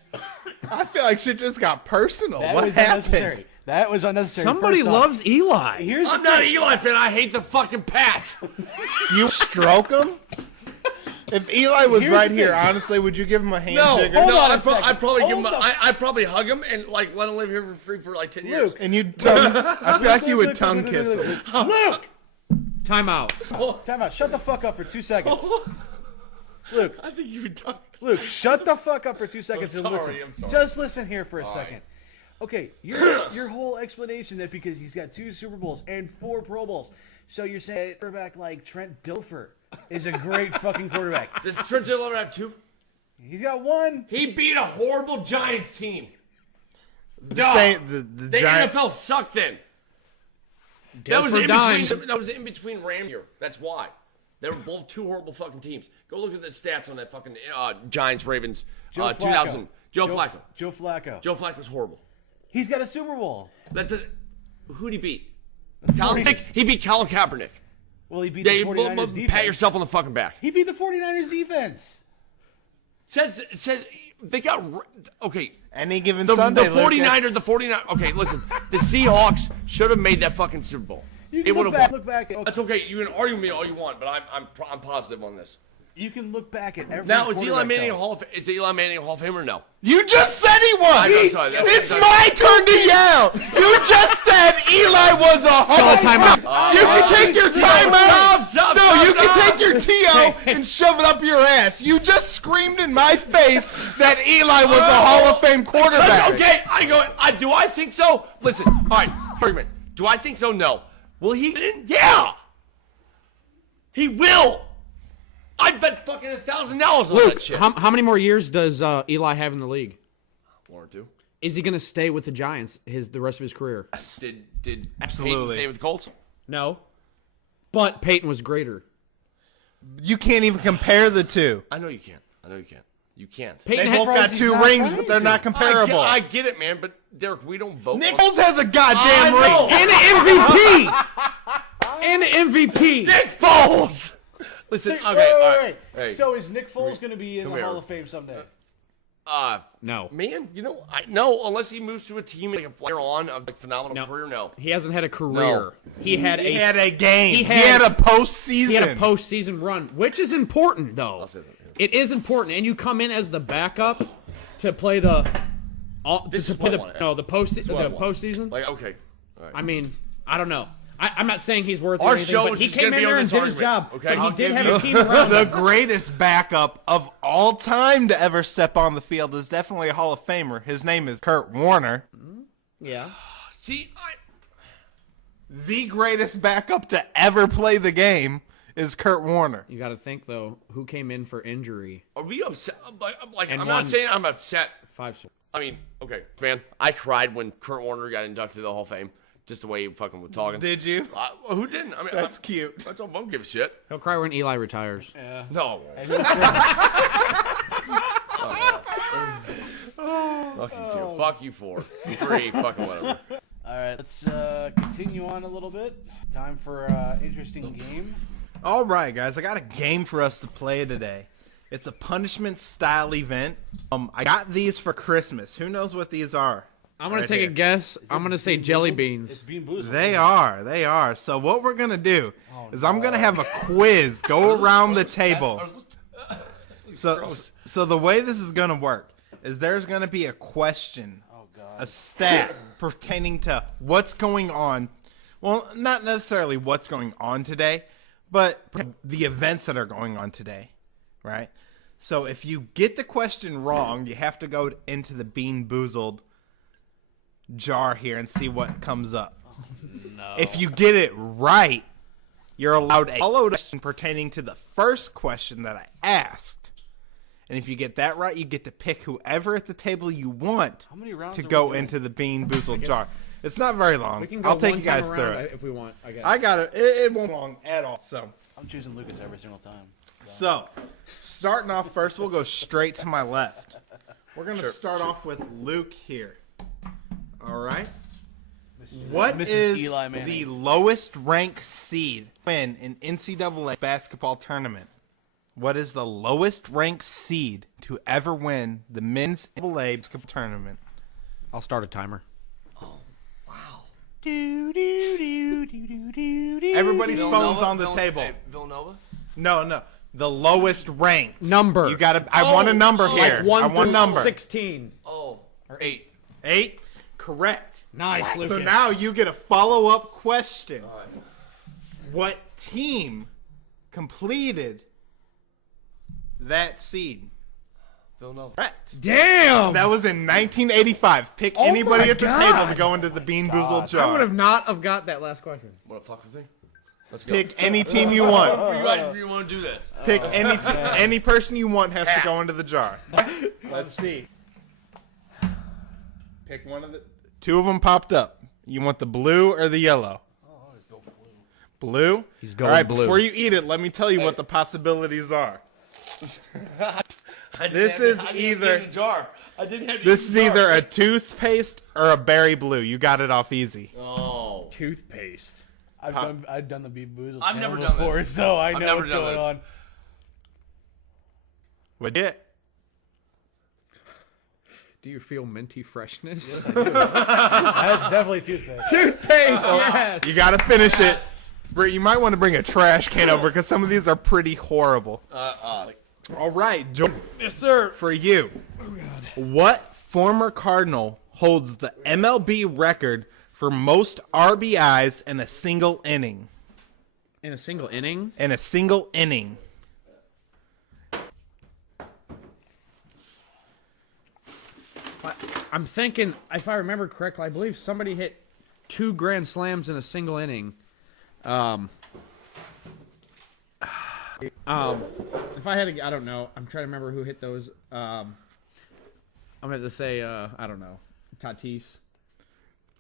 I feel like shit just got personal. That what was happened? unnecessary. That was unnecessary. Somebody First off, loves Eli. Here's I'm the not an thing. Eli fan. I hate the fucking Pats. You stroke him? If Eli was Here's right the here, thing. honestly, would you give him a No, handshake? Hold on a I'd second. probably give him. Hold the- I'd probably hug him and like let him live here for free for like 10 years. Luke. And you'd tongue. I feel like you would tongue kiss him. Luke! Time out. Time out. Shut the fuck up for 2 seconds. Luke, I think you would talk. Luke, shut the fuck up for 2 seconds and sorry, listen. I'm sorry. Just listen here for a second. Okay, your whole explanation that because he's got 2 Super Bowls and 4 Pro Bowls, so you're saying a quarterback like Trent Dilfer is a great fucking quarterback. Does Trent Dilfer have 2? He's got 1. He beat a horrible Giants team. Duh. The Giant- NFL sucked then. That was, for dimes. that was in between Ram year. That's why. They were both 2 horrible fucking teams. Go look at the stats on that fucking Giants Ravens Joe 2000. Flacco. Joe Flacco. Joe Flacco. Joe Flacco's horrible. He's got a Super Bowl. Who'd he beat? 49ers. He beat Colin Kaepernick. Well, he beat Yeah, the you 49ers defense. pat yourself on the fucking back. He beat the 49ers defense. Says they got okay. Any given The Sunday, 49ers. Okay, listen. The Seahawks should have made that fucking Super Bowl. You It can would look have back, won. look back. At, That's okay. You can argue with me all you want, but I'm positive on this. you can look back at every. Now, is Eli quarterback, Manning a though. Hall of Is Eli Manning a Hall of Fame or no? You just said he was. I'm sorry, It's that's- my turn to yell. You just said Eli was a Hall of time out. You can take your time out. Stop, No, stop, you can stop. take your TO and shove it up your ass. You just screamed in my face that Eli was a Hall of Fame quarterback. Okay, do I think so? Listen, all right, argument. Do I think so? No. Will he win? Yeah. He will. I bet fucking $1,000 on Luke, that shit. how many more years does Eli have in the league? 1 or 2. Is he going to stay with the Giants the rest of his career? Did Peyton Absolutely. stay with the Colts? No. But Peyton was greater. You can't even compare the two. I know you can't. You can't. Peyton They had, both got he's 2 not rings, trying but they're to. not comparable. I get it, man, but Derek, we don't vote. Nick on- Foles has a goddamn I ring. know. and MVP. MVP. Nick Foles. Listen, Wait, okay, wait, all right. wait. Hey, So is Nick Foles going to be in come the here. Hall of Fame someday? No. man, no, unless he moves to a team like a flare on of like phenomenal No. career, no. He hasn't had a career. He had He had a game. He He had- had a postseason. He had a postseason run, which is important, though. say that, It is important, and you come in as the backup to play the. This to is play what I the want. no the what I want. postseason. Like, okay. All right. I mean, I don't know. I'm not saying he's worth Our anything, show but is he just came gonna in be on there and this did his argument, job. okay? But I'll he did give have you- a team around The him. greatest backup of all time to ever step on the field is definitely a Hall of Famer. His name is Kurt Warner. Yeah. See, the greatest backup to ever play the game is Kurt Warner. You got to think though, who came in for injury? Are we upset? And I'm one- not saying I'm upset. 5. I mean, okay, man, I cried when Kurt Warner got inducted to the Hall of Fame. Just the way he fucking was talking. Did you? Who didn't? I mean, That's cute. I don't give a shit. He'll cry when Eli retires. No. Fuck you two. Fuck you 4. 3. Fucking whatever. All right, let's continue on a little bit. Time for interesting game. All right, guys, I got a game for us to play today. It's a punishment style event. I got these for Christmas. Who knows what these are? I'm gonna Right take here. a guess. I'm gonna say jelly It's beans. Bean Boozled. They are. So what we're gonna do is I'm gonna have a quiz go around the table. So the way this is gonna work is there's gonna be a question, a stat pertaining to what's going on. Well, not necessarily what's going on today, but the events that are going on today, right? So if you get the question wrong, you have to go into the Bean Boozled jar here and see what comes up. No. If you get it right, you're allowed a follow-up question pertaining to the first question that I asked. And if you get that right, you get to pick whoever at the table you want How many rounds to are we go doing? into the Bean Boozled jar. It's not very long. We can go I'll take one you guys time through around it. if we want. I guess. I got it. It won't be long at all. I'm choosing Lucas every single time. So, starting off first, we'll go straight to my left. We're going to start off with Luke here. All right. What Mrs. is Eli Manning. the lowest ranked seed win in NCAA basketball tournament? What is the lowest ranked seed to ever win the men's NCAA basketball tournament? I'll start a timer. Everybody's phone's on the table. Villanova? No. The lowest ranked Number. You got to. I want a number here. Like 1 I want a through number. 16. Oh, or 8. 8. Correct. Nice, Lucas. So now you get a follow-up question. What team completed that seed? Villanova. Correct. Damn. That was in 1985. Pick anybody my at the God. table to go into the Bean Boozled I jar. would have not have got that last question. What a fucking thing. Let's go. Pick any team you want. You want to do this? Pick any person you want has to go into the jar. Let's see. Pick one of the. 2 of them popped up. You want the blue or the yellow? Blue? He's All going right, blue. before you eat it, let me tell you what the possibilities are. This I is didn't either get the jar. I didn't have to this get is the jar. either a toothpaste or a berry blue. You got it off easy. Oh. Toothpaste. I've done the Bean Boozled I've channel never done before, this. so I I've know never what's done going this. on. What you get? Do you feel minty freshness? That's definitely toothpaste. Toothpaste, yes. You got to finish it. You might want to bring a trash can over because some of these are pretty horrible. All right, Jordan. Yes, sir. For you. Oh, God. What former Cardinal holds the MLB record for most RBIs in a single inning? In a single inning? In a single inning. I'm thinking, if I remember correctly, I believe somebody hit 2 grand slams in a single inning. If I had to, I don't know. I'm trying to remember who hit those. I'm going to say, I don't know, Tatis.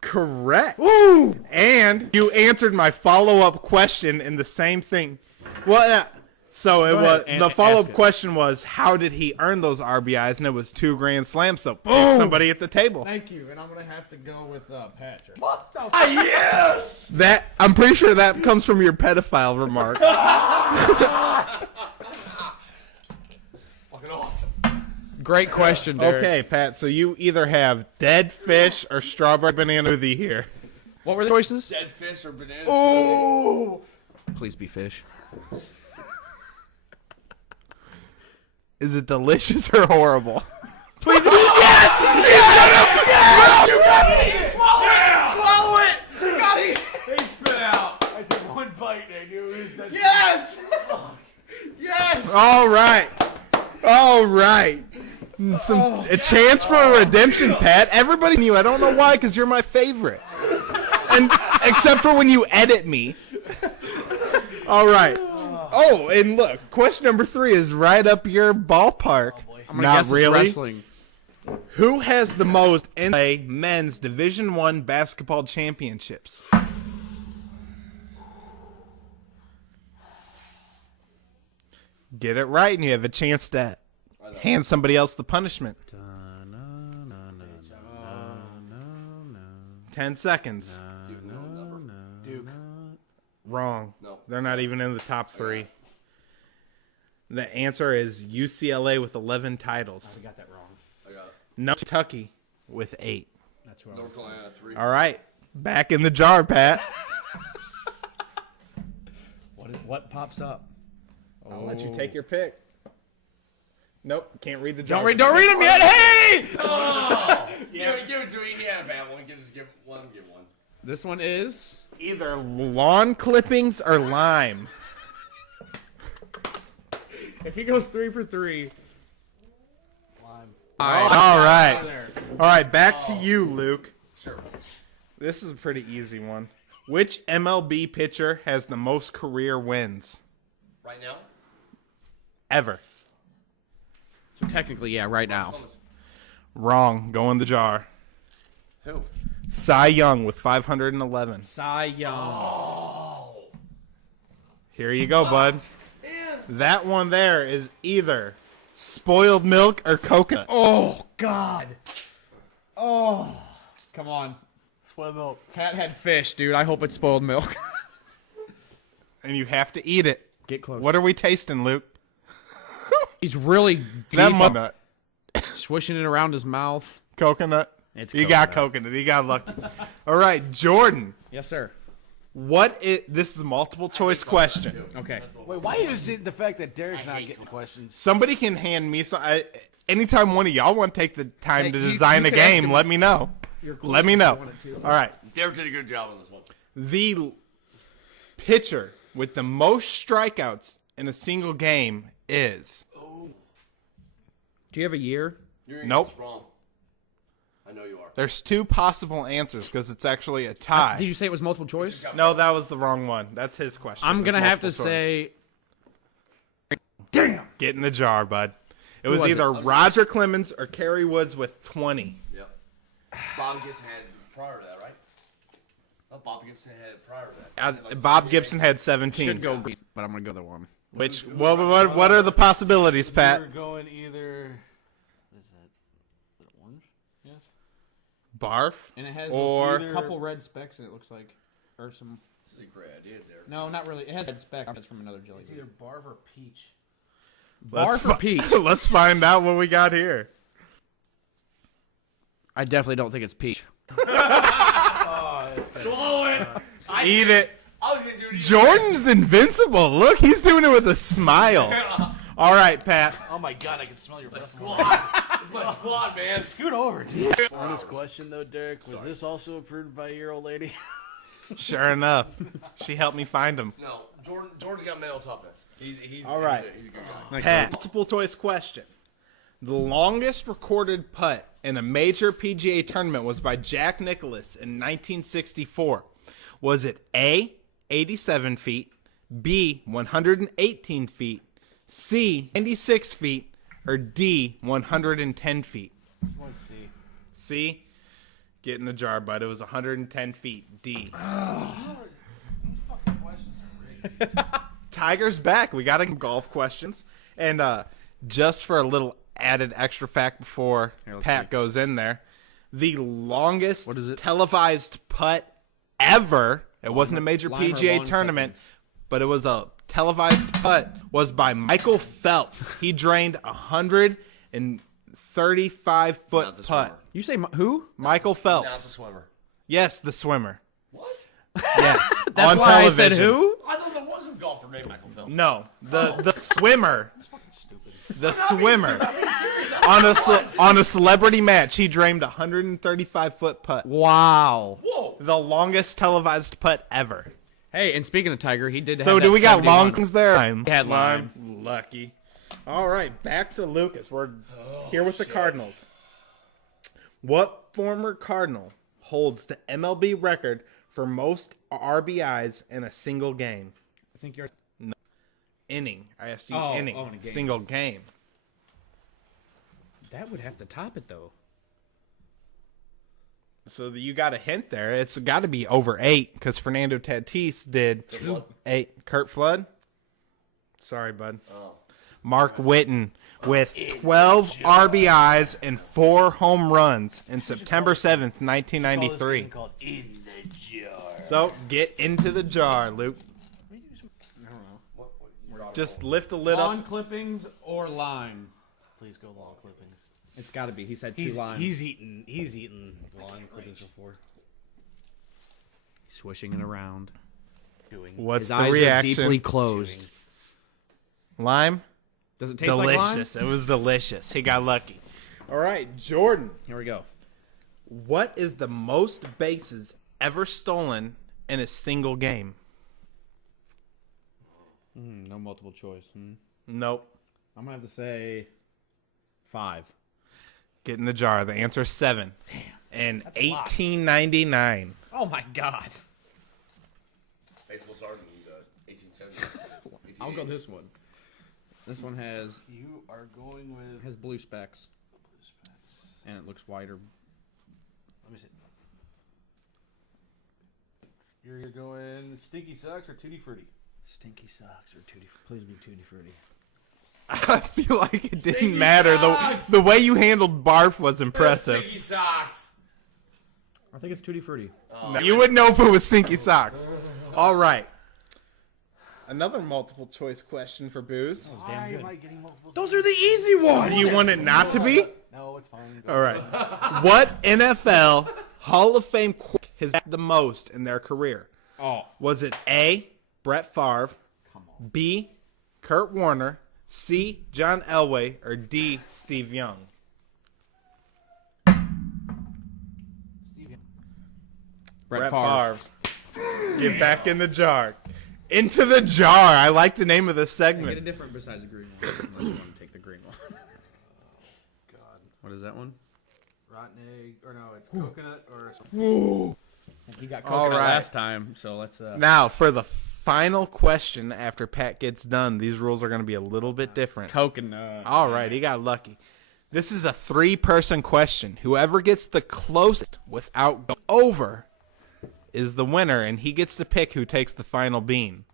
Correct. Woo! And you answered my follow-up question in the same thing. Well, so it Go was ahead and the ask follow-up it. question was how did he earn those RBIs? And it was 2 grand slams. So boom, somebody at the table. Thank you, and I'm going to have to go with Patrick. Yes! That I'm pretty sure that comes from your pedophile remark. Fucking awesome. Great question, Derek. Okay, Pat. So you either have dead fish or strawberry banana smoothie here. What were the choices? Dead fish or banana? Oh, Please be fish. is it delicious or horrible? Please. Yes! Swallow it! You got it! He spit out. I took one bite and I knew it was Yes! Yes! All right. A chance for a redemption, Pat. Everybody knew. I don't know why, because you're my favorite. and except for when you edit me. All right. Oh, and look, question number 3 is right up your ballpark. I'm gonna Not guess it's really. wrestling. Who has the most NBA men's Division I basketball championships? Get it right, and you have a chance to hand somebody else the punishment. 10 seconds. Duke. Wrong. No. They're not even in the top 3. The answer is UCLA with 11 titles. I got that wrong. I got No, Kentucky with 8. That's wrong. North Carolina 3. All right. Back in the jar, Pat. What pops up? I'll let you take your pick. Nope, can't read the jar. Don't read them yet. Hey! Give it to me. Yeah, bad one. Let him give one. This one is Either lawn clippings or lime. if he goes 3 for 3. All right, back to you, Luke. Sure. This is a pretty easy one. Which MLB pitcher has the most career wins Right now? ever? So technically, yeah, right now. Wrong. Go in the jar. Who? Cy Young with 511. Cy Young. Here you go, bud. That one there is either spoiled milk or coconut. Oh God. Oh, come on. Spoiled milk. Pat had fish, dude. I hope it's spoiled milk. And you have to eat it. Get close. What are we tasting, Luke? He's really deep That up, nut. swishing it around his mouth. Coconut. It's You got coconut. You got lucky. All right, Jordan. Yes, sir. This is a multiple choice question. Okay. Wait, why is it the fact that Derek's not getting questions? Somebody can hand me some. Anytime one of y'all want to take the time Hey, to you design a can ask game, him- let me know. Let me know. All right. Derek did a good job on this one. The pitcher with the most strikeouts in a single game is. Do you have a year? You're Nope. wrong. I know you are. There's 2 possible answers because it's actually a tie. Did you say it was multiple choice? No, that was the wrong one. That's his question. I'm It was gonna have to multiple choice. say Get in the jar, bud. It was was it? either Roger Clemens or Kerry Woods with 20. Yep. Bob Gibson had prior to that, right? Oh, Bob Gibson had prior to that. He had like Bob 78. Gibson had 17. should go green, but I'm gonna go the one. Which what are the possibilities, Pat? We're going either. What is that? Is it orange? Yes. Barf And it has or a couple red specks, and it looks like, or some. This is a great idea there. No, not really. It has red specks. It's from another jelly. It's either barf or peach. Barf or peach? Let's find out what we got here. I definitely don't think it's peach. Swallow it. Eat it. I was gonna do it. Jordan's invincible. Look, he's doing it with a smile. All right, Pat. Oh my god, I can smell your breath. Squad. It's my squad, man. Scoot over, dude. Honest question though, Derek, was this also approved by your old lady? Sure enough, she helped me find him. No, Jordan's got mental toughness. He's All right. He's a good guy. Pat, multiple choice question. The longest recorded putt in a major PGA tournament was by Jack Nicklaus in 1964. Was it A, 87 feet, B, 118 feet, C, 96 feet, or D, 110 feet? Let's see. C, get in the jar, bud. It was 110 feet. D. These fucking questions are rigged. Tiger's back. We got golf questions. And just for a little added extra fact before Pat goes in there, the longest televised putt ever, it wasn't a major Lime or PGA long tournament, seconds? but it was a televised putt, was by Michael Phelps. He drained a 135-foot Not the putt. swimmer. You say who? Michael Not the Phelps. swimmer. Yes, the swimmer. What? Yes. That's on why television. I said who? I thought there was a golfer named Michael Phelps. No, the swimmer. Stupid. The swimmer. On a celebrity match, he drained a 135-foot putt. Wow. Whoa. The longest televised putt ever. Hey, and speaking of Tiger, he did. So have do that we got 71. long things there? He had lime. Lucky. All right, back to Lucas. We're here with the Cardinals. What former Cardinal holds the MLB record for most RBIs in a single game. I think you're. Inning. I asked you Oh, inning. in a game. Single game. That would have to top it though. So you got a hint there. It's got to be over 8 because Fernando Tatis did 8. Kurt Flood? Sorry, bud. Oh. Mark Whitten with 12 RBIs and 4 home runs in September 7th, 1993. Called In the Jar. So get into the jar, Luke. I don't know. Just lift the lid Lawn up. clippings or line? Please go lawn clippings. It's got to be. He said 2 lines. He's eaten lawn clippings before. Swishing it around. Doing. What's His the eyes are reaction? deeply closed. Lime? Does it taste like lime? Delicious. It was delicious. He got lucky. All right, Jordan. Here we go. What is the most bases ever stolen in a single game? No multiple choice. Nope. I'm gonna have to say 5. Get in the jar. The answer is 7. Damn. In 1899. Oh my god. Baseball started in 1870. I'll go this one. This one has You are going with. blue specks and it looks whiter. Let me see. You're going Stinky Socks or Tutti Frutti? Stinky Socks or Tutti. Please be Tutti Frutti. I feel like it didn't Stinky matter. socks! The way you handled barf was impressive. Socks. I think it's Tutti Frutti. No, you wouldn't know if it was stinky socks. All right. Another multiple choice question for Booze. Why am I getting multiple? Those are the easy ones. Do you want it not to be? No, it's fine. Go. All right. What NFL Hall of Fame quarterback has had the most in their career? Oh, Was it A, Brett Favre, B, Kurt Warner, C, John Elway, or D, Steve Young? Steve. Brett Favre. Get back in the jar. Into the jar. I like the name of this Get a segment. different besides the green one. Unless you want to take the green one. God. What is that one? Rotten egg or no? It's coconut or. He got All coconut right. last time, so let's. Now, for the final question after Pat gets done, these rules are going to be a little bit different. Coconut. All right, he got lucky. This is a 3-person question. Whoever gets the closest without going over is the winner, and he gets to pick who takes the final bean.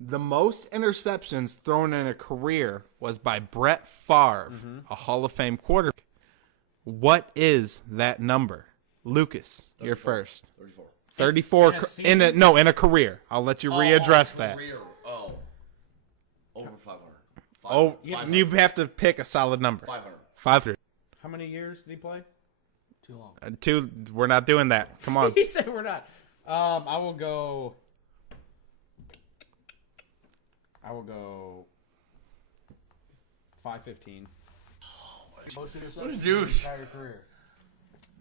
The most interceptions thrown in a career was by Brett Favre, a Hall of Fame quarterback. What is that number? Lucas, you're first. 34. 34 in a career. I'll let you readdress that. Career. Oh. Over 500. Oh, 500. you have to pick a solid number. 500. 500. How many years did he play? Too long. 2. We're not doing that. Come on. He said we're not. I will go 515. Most interceptions in his douche. entire career.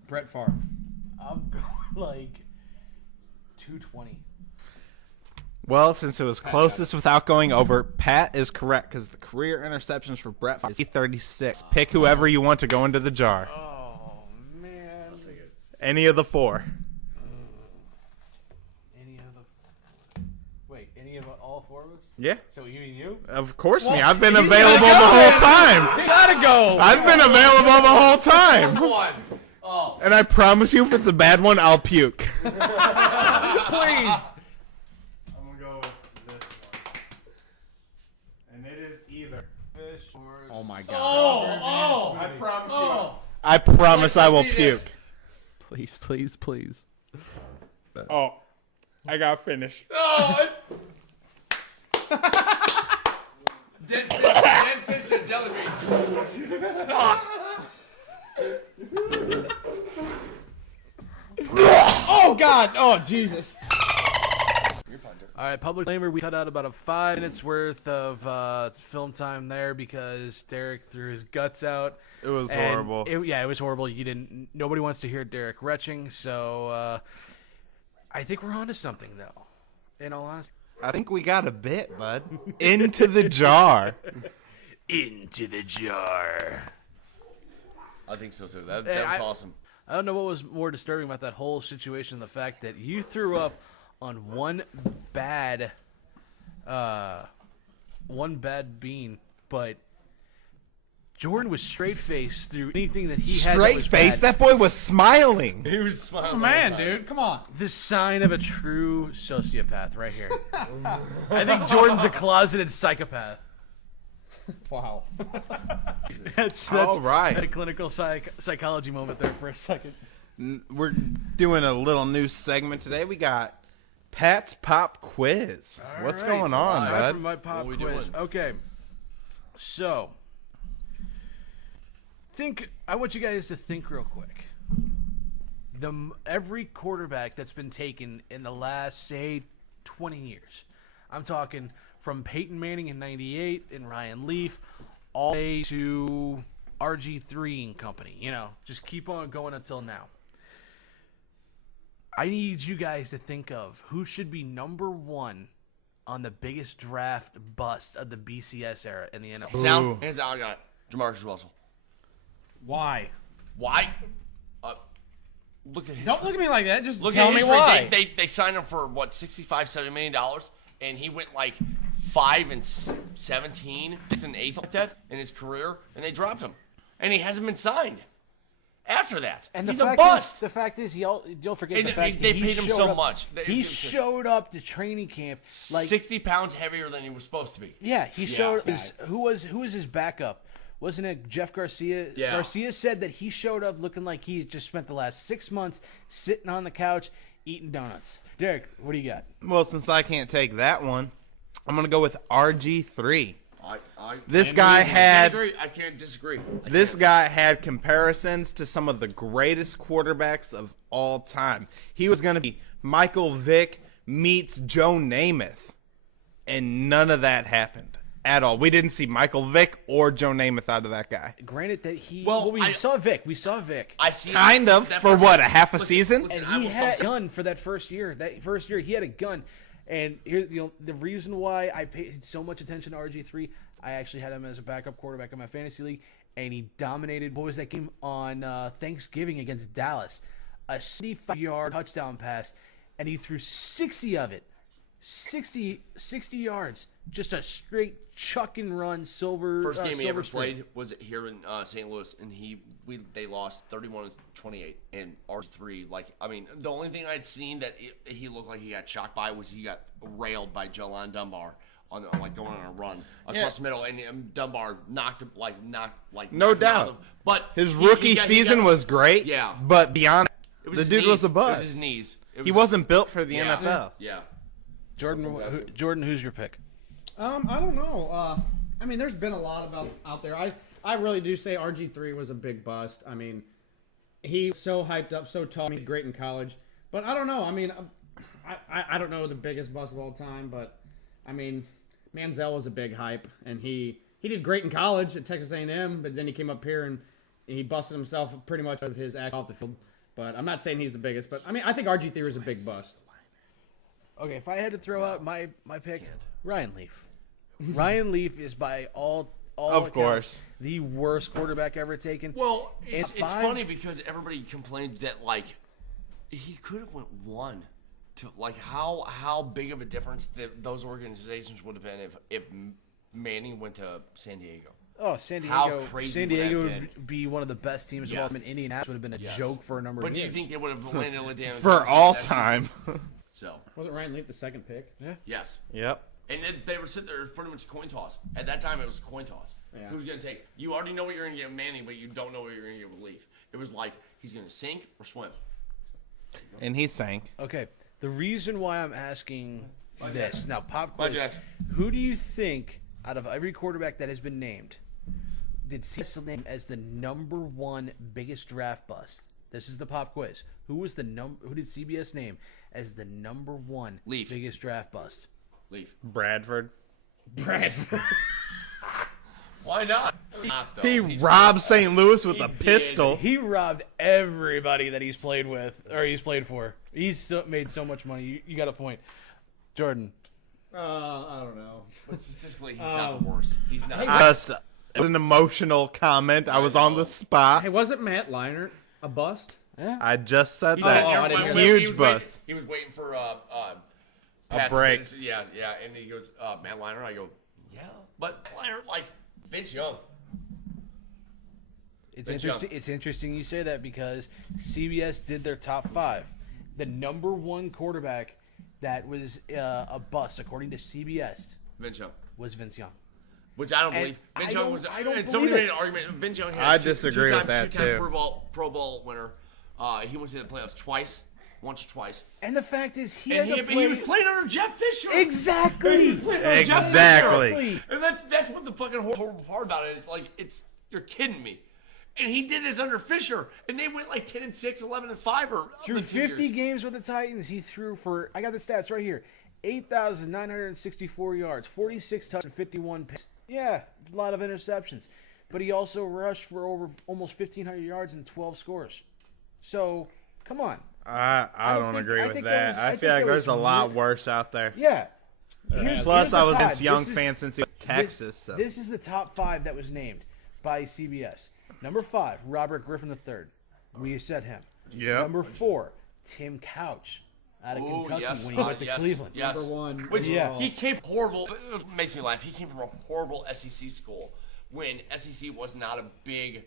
Brett Favre. I'm going like 220. Well, since it was closest without going over, Pat is correct because the career interceptions for Brett Favre is 36. Pick whoever you want to go into the jar. Oh man. Any of the 4. Any of the. Wait, any of all 4 of us? Yeah, So you mean you? of course me. I've been available the whole time. You gotta go. I've been available the whole time. One. Oh. And I promise you, if it's a bad one, I'll puke. Please. I'm going to go with this one. And it is either. Fish or. Oh my god. Oh. I promise you. Oh. I promise I will see puke. this. Please, please, please. Oh, I got to finish. Oh. Dead fish and jelly bean. Oh god. Oh Jesus. All right, public disclaimer. We cut out about a 5 minutes worth of film time there because Derek threw his guts out. It was And horrible. it was horrible. Nobody wants to hear Derek retching, so I think we're onto something though. In all honesty, I think we got a bit, bud. Into the jar. into the jar. I think so too. That was awesome. I don't know what was more disturbing about that whole situation, the fact that you threw up on one bad bean, but Jordan was straight-faced through anything that he had. Straight face. That boy was smiling. He was smiling. Oh, man, dude, come on. The sign of a true sociopath right here. I think Jordan's a closeted psychopath. Wow. That's All right. a clinical psychology moment there for a second. We're doing a little new segment today. We got Pat's Pop Quiz. What's All right. going on, Time bud? for my pop What we quiz. doing? Okay, so I want you guys to think real quick. Every quarterback that's been taken in the last, say, 20 years. I'm talking from Peyton Manning in '98 and Ryan Leaf, all the way to RG3 and company. You know, just keep on going until now. I need you guys to think of who should be number one on the biggest draft bust of the BCS era in the NFL. Hands down, I got it. Jamarcus Russell. Why? Why? Look at his. Don't look at me like that. Just Look tell at me history. why. They signed him for what, $65-70 million, and he went like 5-17, 6-8 like that in his career, and they dropped him, and he hasn't been signed after that. And he's the a fact bust. Is, the fact is, don't forget And the fact they that he paid him showed so up, much. He showed up to training camp like 60 pounds heavier than he was supposed to be. yeah. He showed who was his backup? Wasn't it Jeff Garcia? Yeah. Garcia said that he showed up looking like he just spent the last 6 months sitting on the couch eating donuts. Derek, what do you got? Well, since I can't take that one, I'm going to go with RG3. This I guy had I can't disagree. This guy had comparisons to some of the greatest quarterbacks of all time. He was going to be Michael Vick meets Joe Namath, and none of that happened at all. We didn't see Michael Vick or Joe Namath out of that guy. Granted that he I saw Vic. We saw Vic. I see Kind of, that for first- what, a half a listen, season? listen, And he had a gun for that first year. That first year, he had a gun. And here's the reason why I paid so much attention to RG3. I actually had him as a backup quarterback in my fantasy league, and he dominated. What was that game on Thanksgiving against Dallas? A 65-yard touchdown pass, and he threw 60 of it. 60 yards. Just a straight chuck and run silver. First game he silver ever screen. played was here in St. Louis, and they lost 31-28. And R3, the only thing I'd seen that he looked like he got shocked by was he got railed by Jalen Dunbar on going on a run across the middle, and Dunbar knocked him No doubt. But His rookie season was great, Yeah. but beyond it the dude was a It bust. was his knees. He wasn't built for the Yeah. NFL. Yeah. Jordan, who's your pick? I don't know. There's been a lot out there. I really do say RG3 was a big bust. He was so hyped up, so tall, great in college. But I don't know. I don't know the biggest bust of all time, but Manziel was a big hype, and he did great in college at Texas A&M, but then he came up here and he busted himself pretty much of his act off the field. But I'm not saying he's the biggest, but I think RG3 was a big bust. Okay, if I had to throw out my pick, Ryan Leaf. Ryan Leaf is by all Of accounts, course. the worst quarterback ever taken. Well, it's five- funny because everybody complained that he could have went one. To how big of a difference that those organizations would have been if Manning went to San Diego. Oh, San How Diego! crazy San would that Diego have would be one of the best teams of all time. And Indianapolis would have been a joke for a number But of do you years. think they would have landed Indiana For all time. So Wasn't Ryan Leaf the second pick? Yeah. yes, Yep. and then they were sitting there. It was pretty much a coin toss. At that time, it was a coin toss. Yeah. Who's going to take? You already know what you're going to get with Manning, but you don't know what you're going to get with Leaf. It was like he's going to sink or swim. And he sank. Okay, the reason why I'm asking this now, pop quiz: Jax. who do you think out of every quarterback that has been named did CBS name as the number one biggest draft bust? This is the pop quiz. Who did CBS name as the number one Leaf. biggest draft bust? Leaf. Bradford. Why not? Not, though. He He's- robbed St. Louis with a did. pistol. He robbed everybody that he's played with or he's played for. He's still made so much money. You got a point, Jordan. I don't know. But statistically, he's not the worst. He's not. Just it was an emotional comment. I was on the spot. Hey, wasn't Matt Leinart a bust? Yeah. I just said He that. said, I didn't hear he Huge was bus. Waiting, he was waiting for Pat to break. finish. Yeah, and he goes, Matt Leinart. I go, yeah, but Leinart, like Vince Young. It's Vince interesting. Young. It's interesting you say that because CBS did their top 5. The number 1 quarterback that was a bust, according to CBS, Vince Young. was Vince Young. Which I don't And believe. I Vince Young don't- was. I don't and somebody believe made it. an argument. Vince Young had I two- disagree with two-time- that, two-time too. Pro Bowl winner. He went to the playoffs once or twice. And the fact is, he And had to play. he was playing under Jeff Fisher. Exactly. He was playing under Jeff Exactly. Fisher. And that's what the fucking horrible part about it is. Like, you're kidding me. And he did this under Fisher, and they went like 10-6, 11-5, or Through the 2 50 years. games with the Titans, he threw for, I got the stats right here, 8,964 yards, 46 touchdowns, and 51 picks. Yeah, a lot of interceptions. But he also rushed for over almost 1,500 yards and 12 scores. So, come on. I don't think- agree I with think that. that was- I I feel think like that there's was a lot re- worse out there. Yeah. Plus, the I was top. a Young This is- fan since he was in Texas. So. This is the top 5 that was named by CBS. Number 5, Robert Griffin III. We said him. Yep. Number 4, Tim Couch out of Ooh, Kentucky yes. when he went to Yes, Cleveland. Yes. Number 1. Which Yeah. he came horrible. It makes me laugh. He came from a horrible SEC school when SEC was not a big,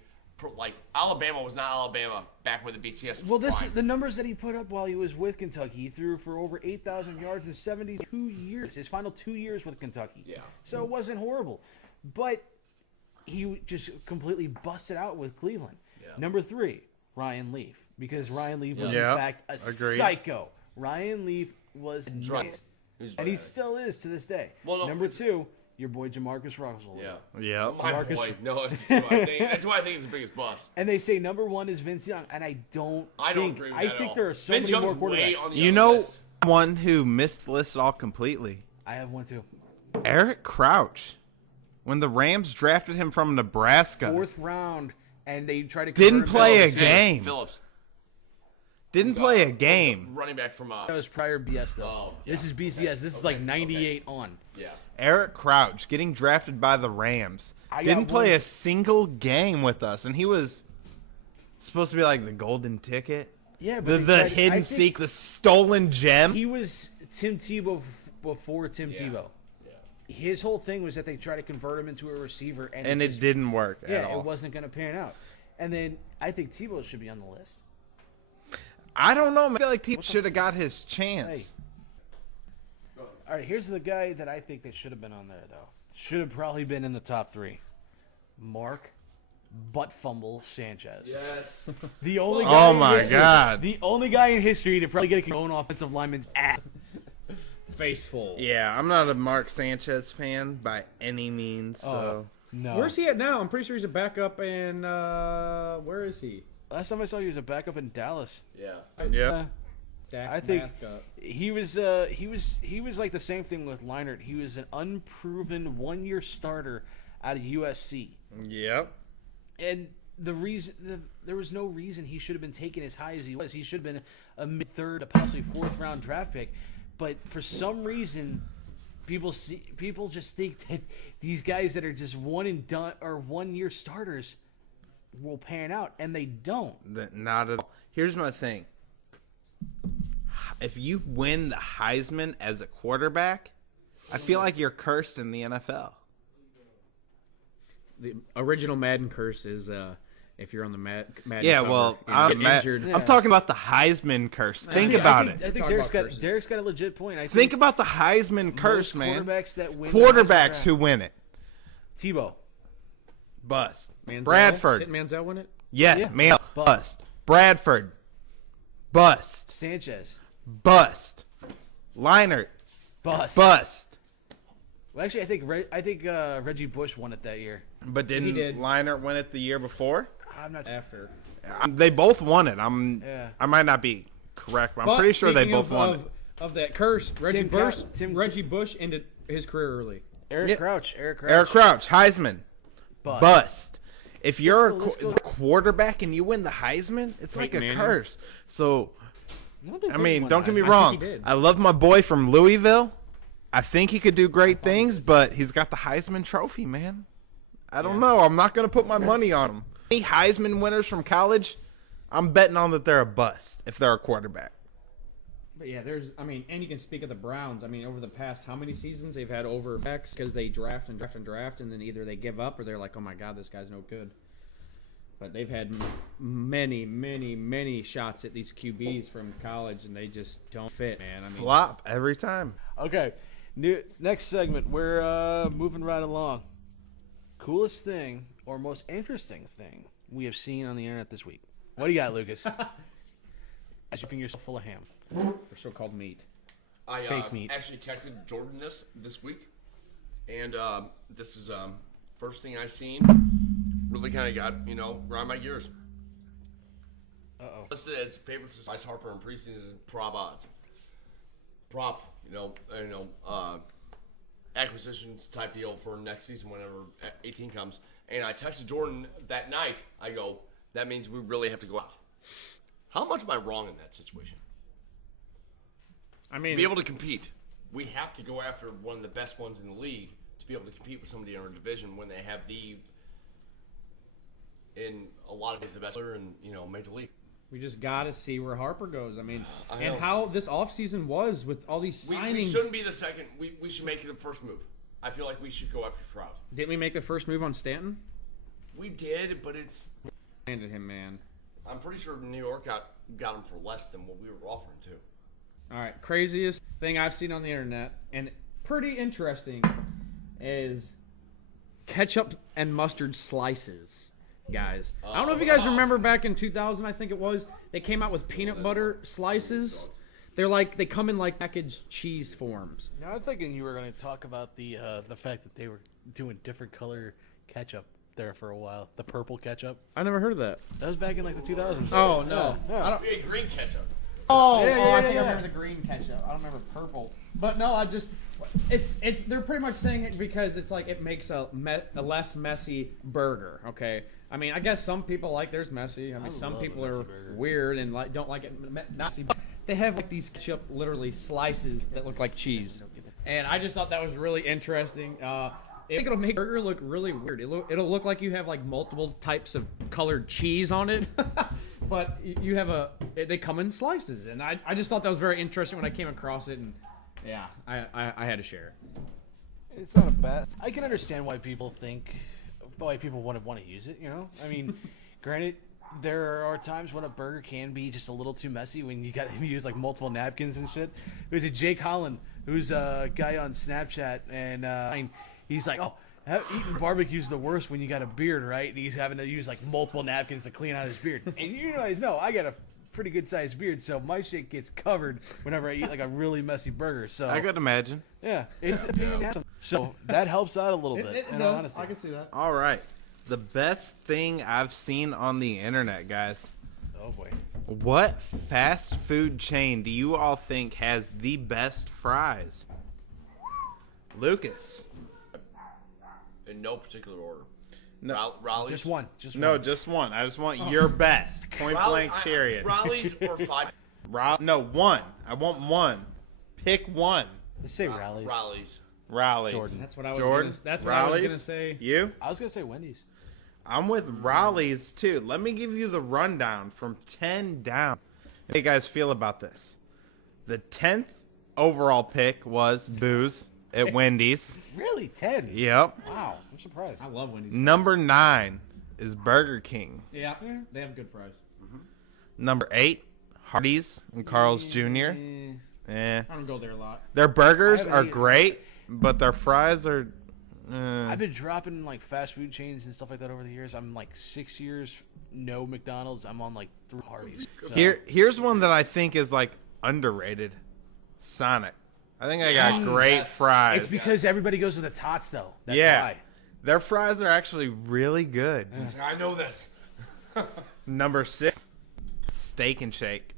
like Alabama was not Alabama back when the BCS was Well, this prime. is the numbers that he put up while he was with Kentucky. He threw for over 8,000 yards in 72 years. His final 2 years with Kentucky. Yeah. So it wasn't horrible, but he just completely busted out with Cleveland. Yeah. Number 3, Ryan Leaf, because Ryan Leaf was Yeah. in fact a Agreed. psycho. Ryan Leaf was right. nuts, He's and he right. still is to this day. Well, no, Number 2, your boy Jamarcus Russell. Yeah. Yep. My Marcus- boy. No, that's why I think it's the biggest bust. And they say number 1 is Vince Young, and I don't Agree with that I at think all. there are so Vince many Young's more way quarterbacks. on the You other know list. one who missed the list all completely? I have one too. Eric Crouch. When the Rams drafted him from Nebraska. 4th round, and they tried to Didn't convert him play to- a game. Phillips. Didn't play a game. Running back from That was prior BS though. Oh, This yeah. is BCS. This is like 98 on. yeah. Eric Crouch getting drafted by the Rams. I got Didn't play one- a single game with us. And he was supposed to be like the golden ticket. Yeah, The but they tried- hidden I think seek, the stolen gem. He was Tim Tebow before Tim Tebow. His whole thing was that they tried to convert him into a receiver, and it just- didn't work at Yeah, all. it wasn't going to pan out. And then I think Tebow should be on the list. I don't know. Man. I feel like he should have got his chance. All right, here's the guy that I think that should have been on there though. Should have probably been in the top 3. Mark Butt Fumble Sanchez. Yes. The only guy Oh in my history, God. The only guy in history to probably get a own offensive lineman's ass. Faceful. Yeah, I'm not a Mark Sanchez fan by any means. So No. Where's he at now? I'm pretty sure he's a backup in, where is he? Last time I saw he was a backup in Dallas. Yeah. yeah. Dak I think backup. he was like the same thing with Leinart. He was an unproven 1-year starter out of USC. Yep. And there was no reason he should have been taken as high as he was. He should have been a mid-third, a possibly 4th round draft pick. But for some reason, people just think that these guys that are just one and done or 1-year starters will pan out, and they don't. Not at all. Here's my thing. If you win the Heisman as a quarterback, I feel like you're cursed in the NFL. The original Madden curse is if you're on the Madden Yeah, cover, well, you I'm, get injured. I'm talking about the Heisman curse. Think about it. I think Talk Derek's about got curses. Derek's got a legit point. I Think about the Heisman curse, most man. quarterbacks that win Quarterbacks the who win it. Tebow. Bust. Manziel? Bradford. Didn't Manziel win it? Yes, Yeah. man. Bust. Bradford. Bust. Sanchez. Bust. Leinart. Bust. Bust. Well, actually, I think Reggie Bush won it that year. But didn't did. Leinart win it the year before? I'm not. After. They both won it. Yeah. I might not be correct, but I'm But pretty sure they speaking both won it. Of that curse, Reggie Tim Bush, Cow- Tim- Reggie Bush ended his career early. Eric Yeah. Crouch. Eric Crouch. Eric Crouch, Heisman. Bust. Bust. If you're Let's go- a quarterback and you win the Heisman, it's like a Manning. curse. So, don't think I they mean, won don't that. get me think wrong. he did. I love my boy from Louisville. I think he could do great things, but he's got the Heisman Trophy, man. I don't know. I'm not going to put my money on him. Any Heisman winners from college, I'm betting on that they're a bust if they're a quarterback. But yeah, and you can speak of the Browns. I mean, over the past how many seasons they've had over backs because they draft, and then either they give up or they're like, oh my God, this guy's no good. But they've had many, many, many shots at these QBs from college, and they just don't fit, man. I mean, Flop every time. Okay, next segment. We're moving right along. Coolest thing or most interesting thing we have seen on the internet this week. What do you got, Lucas? As you finger yourself full of ham. or so-called meat. I Fake meat. actually texted Jordan this week, and this is first thing I seen. Really kind of got grind my gears. Listed as favorites Bryce Harper in preseason prop odds. Acquisitions type deal for next season whenever 18 comes. And I texted Jordan that night. I go, that means we really have to go out. How much am I wrong in that situation? I mean, To be able to compete, we have to go after one of the best ones in the league to be able to compete with somebody in our division when they have in a lot of ways, the best player in Major League. we just got to see where Harper goes. I mean, I and know. how this offseason was with all these signings. We shouldn't be the second. We should make the first move. I feel like we should go after Trout. Didn't we make the first move on Stanton? We did, but it's. Landed him, man. I'm pretty sure New York got him for less than what we were offering too. All right, craziest thing I've seen on the internet, and pretty interesting, is ketchup and mustard slices, guys. I don't know if you guys remember back in 2000, I think it was, they came out with peanut butter slices. They come in like packaged cheese forms. Now I'm thinking you were going to talk about the fact that they were doing different color ketchup there for a while. The purple ketchup. I never heard of that. That was back in like the 2000s. Oh no. Yeah. I don't. We had green ketchup. Oh, Yeah, I think yeah. I remember the green ketchup. I don't remember purple. But no, it's they're pretty much saying it because it's like it makes a less messy burger. Okay. I mean, I guess some people like theirs messy. I mean, some love a people messy are burger. weird and don't like it messy. But they have like these ketchup literally slices that look like cheese, and I just thought that was really interesting. I think it'll make the burger look really weird. It'll look like you have like multiple types of colored cheese on it, but you have they come in slices, and I just thought that was very interesting when I came across it, and yeah, I had to share it. It's not a bad. I can understand why people want to use it. I mean, granted, there are times when a burger can be just a little too messy when you got to use like multiple napkins and shit. There's a Jake Holland, who's a guy on Snapchat, and he's like, eating barbecue's the worst when you got a beard, right? And he's having to use like multiple napkins to clean out his beard. And you guys know I got a pretty good sized beard, so my shit gets covered whenever I eat like a really messy burger. So I could imagine. yeah, it's a pain in the ass. So that helps out a little bit. It in does. all honesty. I can see that. All right. The best thing I've seen on the internet, guys. Oh boy. What fast food chain do you all think has the best fries? Lucas. In no particular order. No. Raleigh's. Just one. No, just one. I just want your best. Point blank, period. Raleigh's or five. No, one. I want one. Pick one. Let's say rallies. Raleigh's. Rallies. Jordan. That's what I was. Jordan. That's what I was Rallies? gonna say. You? I was gonna say Wendy's. I'm with Raleigh's too. Let me give you the rundown from 10 down. How do you guys feel about this? The 10th overall pick was Booze at Wendy's. Really, 10? Yep. Wow, I'm surprised. I love Wendy's. Number 9 is Burger King. Yeah, they have good fries. Number 8, Hardee's and Carl's Jr. Eh. I don't go there a lot. Their burgers I haven't are eaten- great, but their fries are. I've been dropping like fast food chains and stuff like that over the years. I'm like 6 years no McDonald's. I'm on like 3 Hardee's. So- Here's one that I think is like underrated. Sonic. I think they got great yes. fries. It's because everybody goes to the Tots though. That's yeah. why. Their fries are actually really good. I know this. Number 6, Steak and Shake.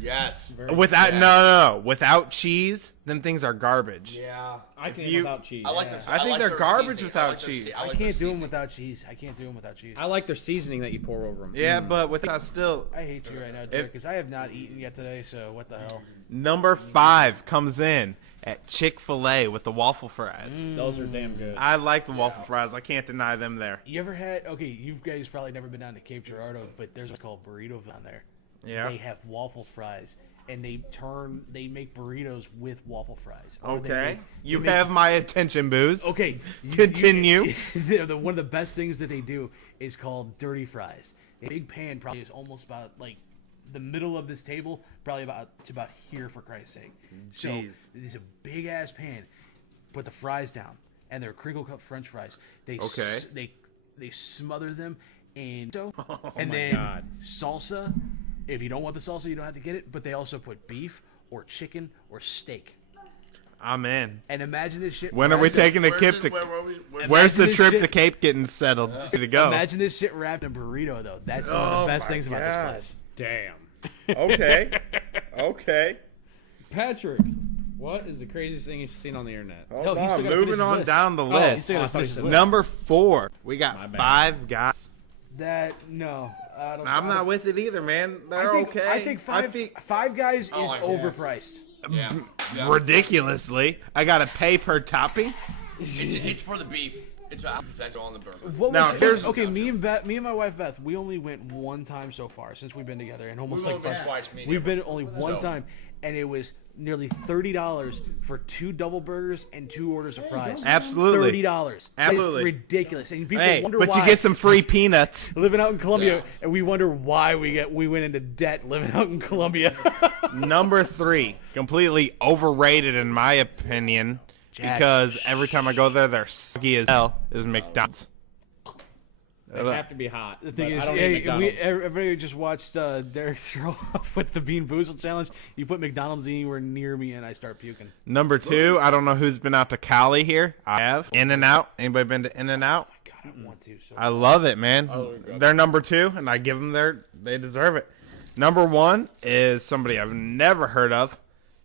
Yes. Without no, without cheese, then things are garbage. Yeah. I can you- without cheese. I like yeah. their. I think like they're their garbage seasoning. without I like their cheese. se- I like can't their do them seasoning. without cheese. I can't do them without cheese. I like their seasoning that you pour over them. Yeah, but without still. I hate you right now, Derek, because I have not eaten yet today. So what the hell? Number 5 comes in at Chick-fil-A with the waffle fries. Those are damn good. I like the waffle fries. I can't deny them there. You ever had? Okay, you guys probably never been down to Cape Girardeau, but there's what's called Burrito down there. Yeah. They have waffle fries, and they make burritos with waffle fries. Or they Okay. make- You they make- have my attention, Booze. Okay, Continue. One of the best things that they do is called dirty fries. A big pan probably is almost about like the middle of this table, probably about here for Christ's sake. So Jeez. it's a big ass pan. Put the fries down, and they're crinkle cut French fries. They they smother them in and then God. salsa. If you don't want the salsa, you don't have to get it. But they also put beef or chicken or steak. I'm in. And imagine this shit. When are we taking a Where's trip it- to? where were we? Where's the this trip shit- to Cape getting settled? Ready to go. Imagine this shit wrapped in a burrito, though. That's one of Oh the best my things about God. this place. Damn. Okay. Okay. Patrick, what is the craziest thing you've seen on the internet? Hold No, he's on. still gotta finish Moving his on list. down the He's list. still gotta finish his list. Number 4, we got My bad. 5 Guys. That no, I don't. I'm not with it either, man. They're okay. I think Five Guys is I guess. overpriced. Yeah. Yeah. ridiculously. I gotta pay per topping. It's for the beef. It's a percentage on the burger. What Now, was here's- okay? Me and my wife Beth, we only went one time so far since we've been together, and almost We've like only been twice, me and we've you. been only one So- time, and it was nearly $30 for 2 double burgers and 2 orders of fries. Absolutely. $30. Absolutely. It's ridiculous, and people Hey, wonder but why. you get some free peanuts. living out in Colombia, Yeah. and we wonder why we went into debt living out in Colombia. Number 3, completely overrated in my opinion, because every time I go there, they're soggy as hell. Is McDonald's. They have to be hot. The thing but is, I don't eat hey, McDonald's. everybody just watched Derek throw off with the Bean Boozled challenge. You put McDonald's anywhere near me, and I start puking. Number 2, I don't know who's been out to Cali here. I have. In-N-Out. Anybody been to In-N-Out? God, I want to. So I love it, man. God. They're number 2, and I give them they deserve it. Number 1 is somebody I've never heard of,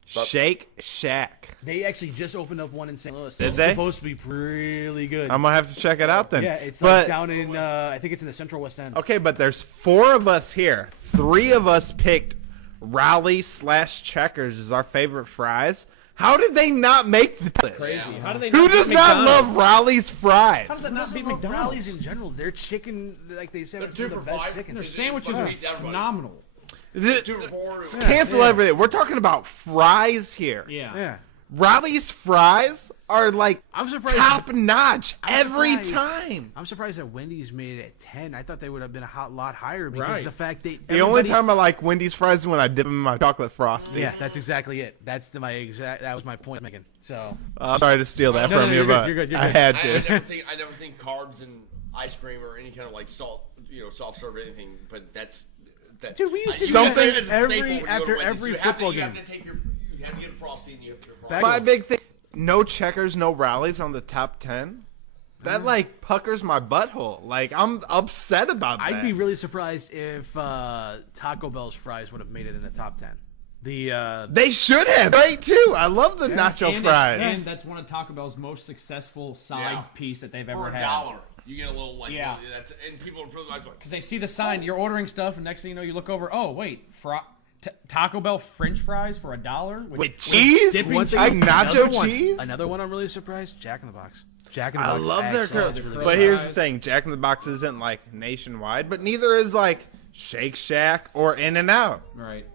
Shake Shack. they actually just opened up one in St. Louis. Did It's they? supposed to be really good. I'm gonna have to check it out then. yeah, it's but, like down in I think it's in the Central West End. Okay, but there's 4 of us here. 3 of us picked Raleigh/Checkers as our favorite fries. How did they not make the list? Crazy. How do they? Who not does beat not McDonald's? love Raleigh's fries? How does that not beat Rallies McDonald's? in general, their chicken, like they said, it's They're some of the 2 for best $5. chicken. Their It sandwiches fucking are beats everybody. phenomenal. 2 for $4. Cancel everything. We're talking about fries here. Yeah. Yeah, Raleigh's fries are like I'm surprised. top notch I'm every surprised. time. I'm surprised that Wendy's made it at 10. I thought they would have been a lot higher because Right. the fact they The only time I like Wendy's fries is when I dip them in my chocolate frosty. Yeah, that's exactly it. That's that was my point I'm making. So I'm sorry to steal that No, from no, you, you're good, but you're good, you're I good. had I to. never think carbs and ice cream or any kind of like salt, soft serve or anything. But that's Dude, we used to do Something- that after every football You game. have to take you have to get a frosty and you have to get a frosty. Back- My big thing: no Checkers, no Raleighs on the top 10. That like puckers my butthole. Like I'm upset about that. I'd be really surprised if Taco Bell's fries would have made it in the top 10. They should have. Great too. I love the nacho And fries. and that's one of Taco Bell's most successful side Yeah. piece that they've For ever had. $1, you get a little like Yeah. That's and people are probably like, Because they see the sign, you're ordering stuff, and next thing you know, you look over. Oh wait, Taco Bell French fries for $1 With cheese? dipping One cheese? thing- another nacho one, cheese? Another one I'm really surprised. Jack in the Box. Jack in the I Box. love their excellent. curly. Really But good. here's the fries. thing: Jack in the Box isn't like nationwide, but neither is like Shake Shack or In-N-Out Right.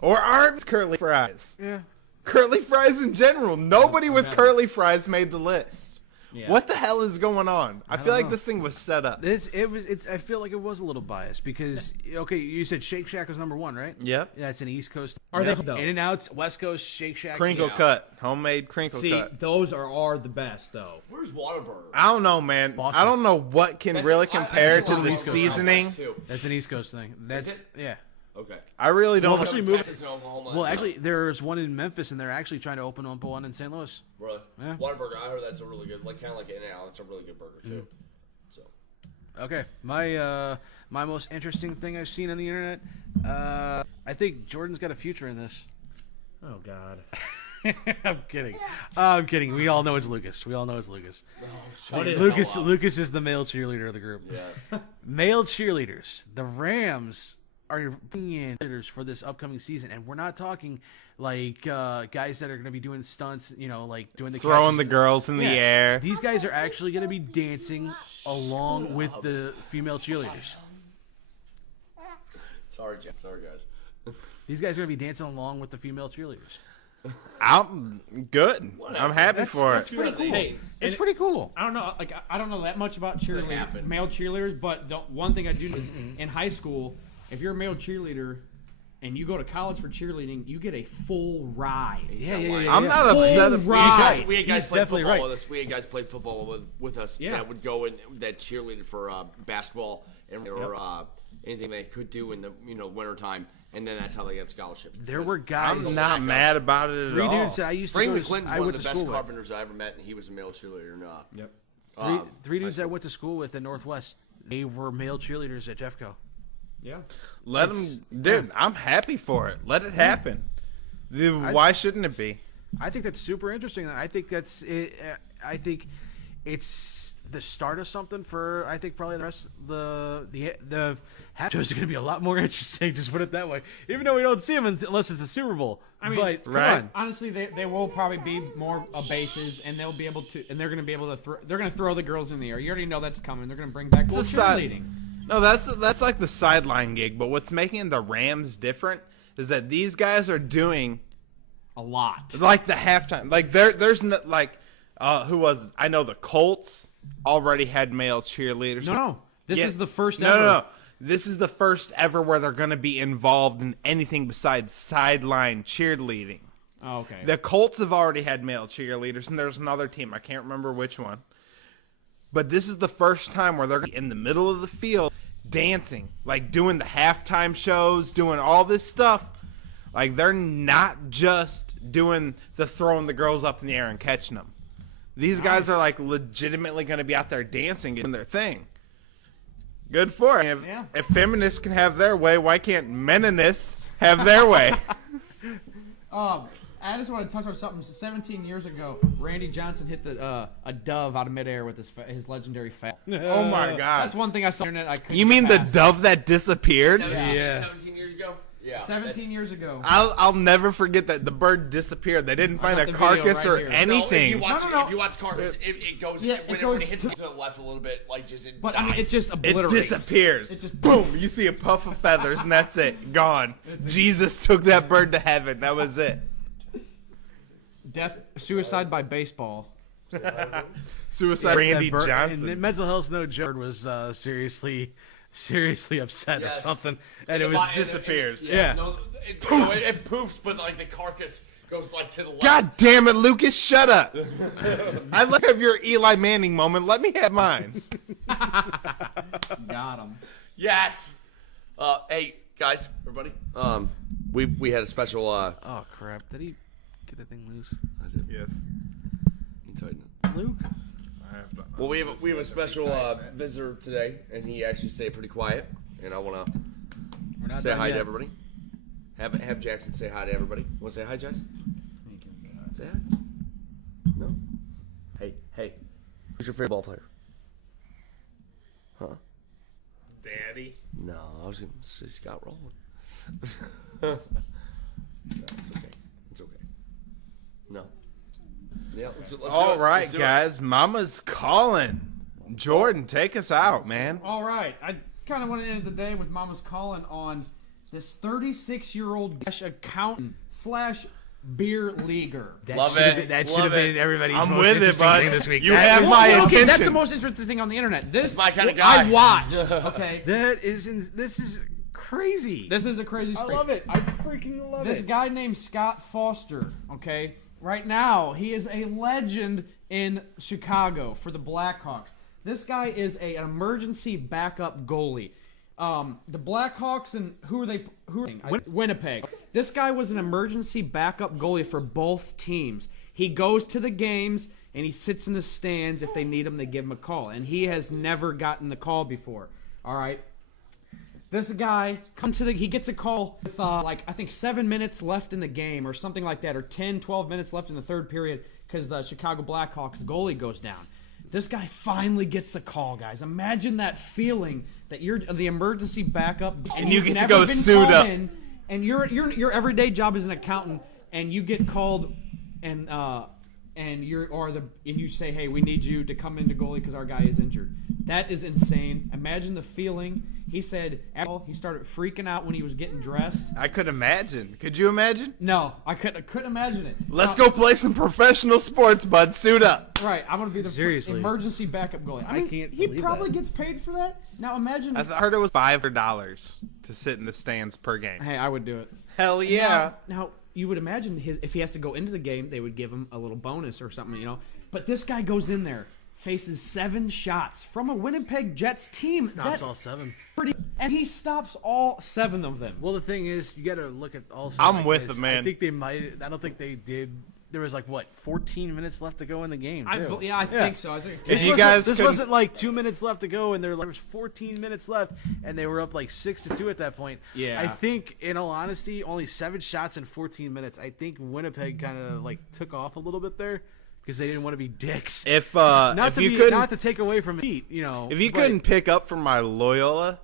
or Arby's curly fries. Yeah. Curly fries in general. Nobody with curly fries made the list. Yeah. What the hell is going on? I feel like know. this thing was set up. It's I feel like it was a little biased because okay, you said Shake Shack was number 1, right? Yep. Yeah, it's an East Coast. Are they, though? In and Outs, West Coast, Shake Shack. Crinkle cut, homemade crinkle See, cut. those are the best though. where's Whataburger? I don't know, man. Boston. I don't know what can really compare to the seasoning. That's an East Coast thing. That's it? yeah. Okay. I really don't. Well, actually, move- Texas and Oklahoma. Well, actually, there's one in Memphis, and they're actually trying to open up one in St. Louis. Really? Yeah. Whataburger, I heard that's a really good, like kind of like In-N-Out. It's a really good burger too. So Okay, my most interesting thing I've seen on the internet. I think Jordan's got a future in this. Oh God. I'm kidding. I'm kidding. We all know it's Lucas. What is Lucas is the male cheerleader of the group. Yes. Male cheerleaders. The Rams are bringing in cheerleaders for this upcoming season, and we're not talking like guys that are going to be doing stunts, like doing the Throwing catches. the girls in the air. These guys are actually going to be dancing along with the female cheerleaders. Sorry, Jack. Sorry, guys. These guys are going to be dancing along with the female cheerleaders. I'm good. I'm happy for That's it. pretty cool. Hey, It's and pretty cool. I don't know, I don't know that much about happened. male cheerleaders, but the one thing I do know is in high school, if you're a male cheerleader and you go to college for cheerleading, you get a full ride. Yeah. I'm not upset. Full ride. We had guys He's play definitely football right. with us. We had guys play football with us Yeah. that would go and that cheerleaded for basketball or anything they could do in the wintertime, and then that's how they get scholarships. There were guys. I'm not mad about it at Three all. dudes that I used to Frank go to, McClinton's I one went of to the best school with. carpenters I ever met, and he was a male cheerleader. Yep. Three dudes I went to school with in Northwest. They were male cheerleaders at Jeffco. Yeah. Let them, dude. I'm happy for it. Let it happen. Why shouldn't it be? I think that's super interesting. I think that's it. I think it's the start of something for. I think probably the rest the half shows are going to be a lot more interesting. Just put it that way. Even though we don't see them unless it's a Super Bowl. I mean, but right. come on. Honestly, they will probably be more bases, and they'll be able to, and they're going to be able to throw. They're going to throw the girls in the air. You already know that's coming. They're going to bring back It's a side- cheerleading. No, that's like the sideline gig. But what's making the Rams different is that these guys are doing A lot. like the halftime. Like there's no, like who was it? I know the Colts already had male cheerleaders. No. This Yeah. is the first No, ever. no. This is the first ever where they're going to be involved in anything besides sideline cheerleading. Oh, okay. The Colts have already had male cheerleaders, and there's another team. I can't remember which one. But this is the first time where they're in the middle of the field dancing, like doing the halftime shows, doing all this stuff. Like they're not just doing the throwing the girls up in the air and catching them. These guys are like legitimately going to be out there dancing, doing their thing. Good for it. Yeah. If feminists can have their way, why can't meninists have their way? I just want to touch on something. 17 years ago, Randy Johnson hit a dove out of midair with his legendary foul. Oh my God! That's one thing I saw on the internet. I couldn't You mean the pass. dove that disappeared? 17 years ago. Yeah. 17 years ago. I'll never forget that the bird disappeared. They didn't find got a the video carcass right or here. anything. If you watch Carcass, it goes. Yeah, when it goes it hits to- to the left a little bit, like just it. But I mean, dies. it's just It obliterates. disappears. It just boom. You see a puff of feathers, and that's it. Gone. Jesus took that bird to heaven. That was it. Suicide by baseball. Suicide. Randy And Johnson. mental health's no joke. Was seriously upset or Yes. something, and it was disappears. Yeah. No, it poofs, but like the carcass goes like to the left. God damn it, Lucas! Shut up. I'd like to have your Eli Manning moment. Let me have mine. Got him. Yes. Hey guys, everybody. We had a special. Oh crap! Did he get the thing loose? Yes. Tighten it. Luke. Well, we have a special visitor today, and he actually stayed pretty quiet. And I want to We're not say done hi yet. to everybody. Have Jackson say hi to everybody. Want to say hi, Jackson? Say hi. No. Hey. Who's your favorite ball player? Huh? Daddy. No, I was gonna say Scott Rowland. No, it's okay. It's okay. No. Yeah. Let's do All it. right, Let's do it. guys. Mama's calling. Jordan, take us out, man. All right. I kind of want to end the day with Mama's calling on this 36-year-old accountant / beer leaguer. Love should have it. That should Love have it. been everybody's I'm most with it, interesting bud. thing this week. You That have is- my Okay, attention. that's the most interesting thing on the internet. This my kinda guy. I watched. Okay. This is crazy. This is a crazy I story. love it. I freaking love This it. guy named Scott Foster, okay? Right now, he is a legend in Chicago for the Blackhawks. This guy is an emergency backup goalie. The Blackhawks and who are they? Winnipeg. This guy was an emergency backup goalie for both teams. He goes to the games and he sits in the stands. If they need him, they give him a call. And he has never gotten the call before. All right. This guy comes he gets a call with I think 7 minutes left in the game or something like that, or 10, 12 minutes left in the third period because the Chicago Blackhawks goalie goes down. This guy finally gets the call, guys. Imagine that feeling that you're the emergency backup And you you've get to never go been suit called up. and your everyday job as an accountant, and you get called and you say, hey, we need you to come into goalie because our guy is injured. That is insane. Imagine the feeling. He said he started freaking out when he was getting dressed. I could imagine. Could you imagine? No, I couldn't imagine it. Let's go play some professional sports, bud. Suit up. Right, I'm gonna be the Seriously. emergency backup goalie. I mean, can't he believe probably that. gets paid for that. Now imagine. I heard it was $500 to sit in the stands per game. Hey, I would do it. Hell yeah. Now you would imagine if he has to go into the game, they would give him a little bonus or something, But this guy goes in there, faces 7 shots from a Winnipeg Jets team. Stops all 7. And he stops all 7 of them. Well, the thing is, you got to look at also. I'm with the man. I think they might. I don't think they did. There was 14 minutes left to go in the game. Too. I think so. I think If you guys this couldn't- wasn't like 2 minutes left to go, and there was 14 minutes left, and they were up 6-2 at that point. Yeah. I think, in all honesty, only 7 shots in 14 minutes. I think Winnipeg kind of took off a little bit there because they didn't want to be dicks. If not if you couldn't not to take away from Heat, if you but- couldn't pick up from my Loyola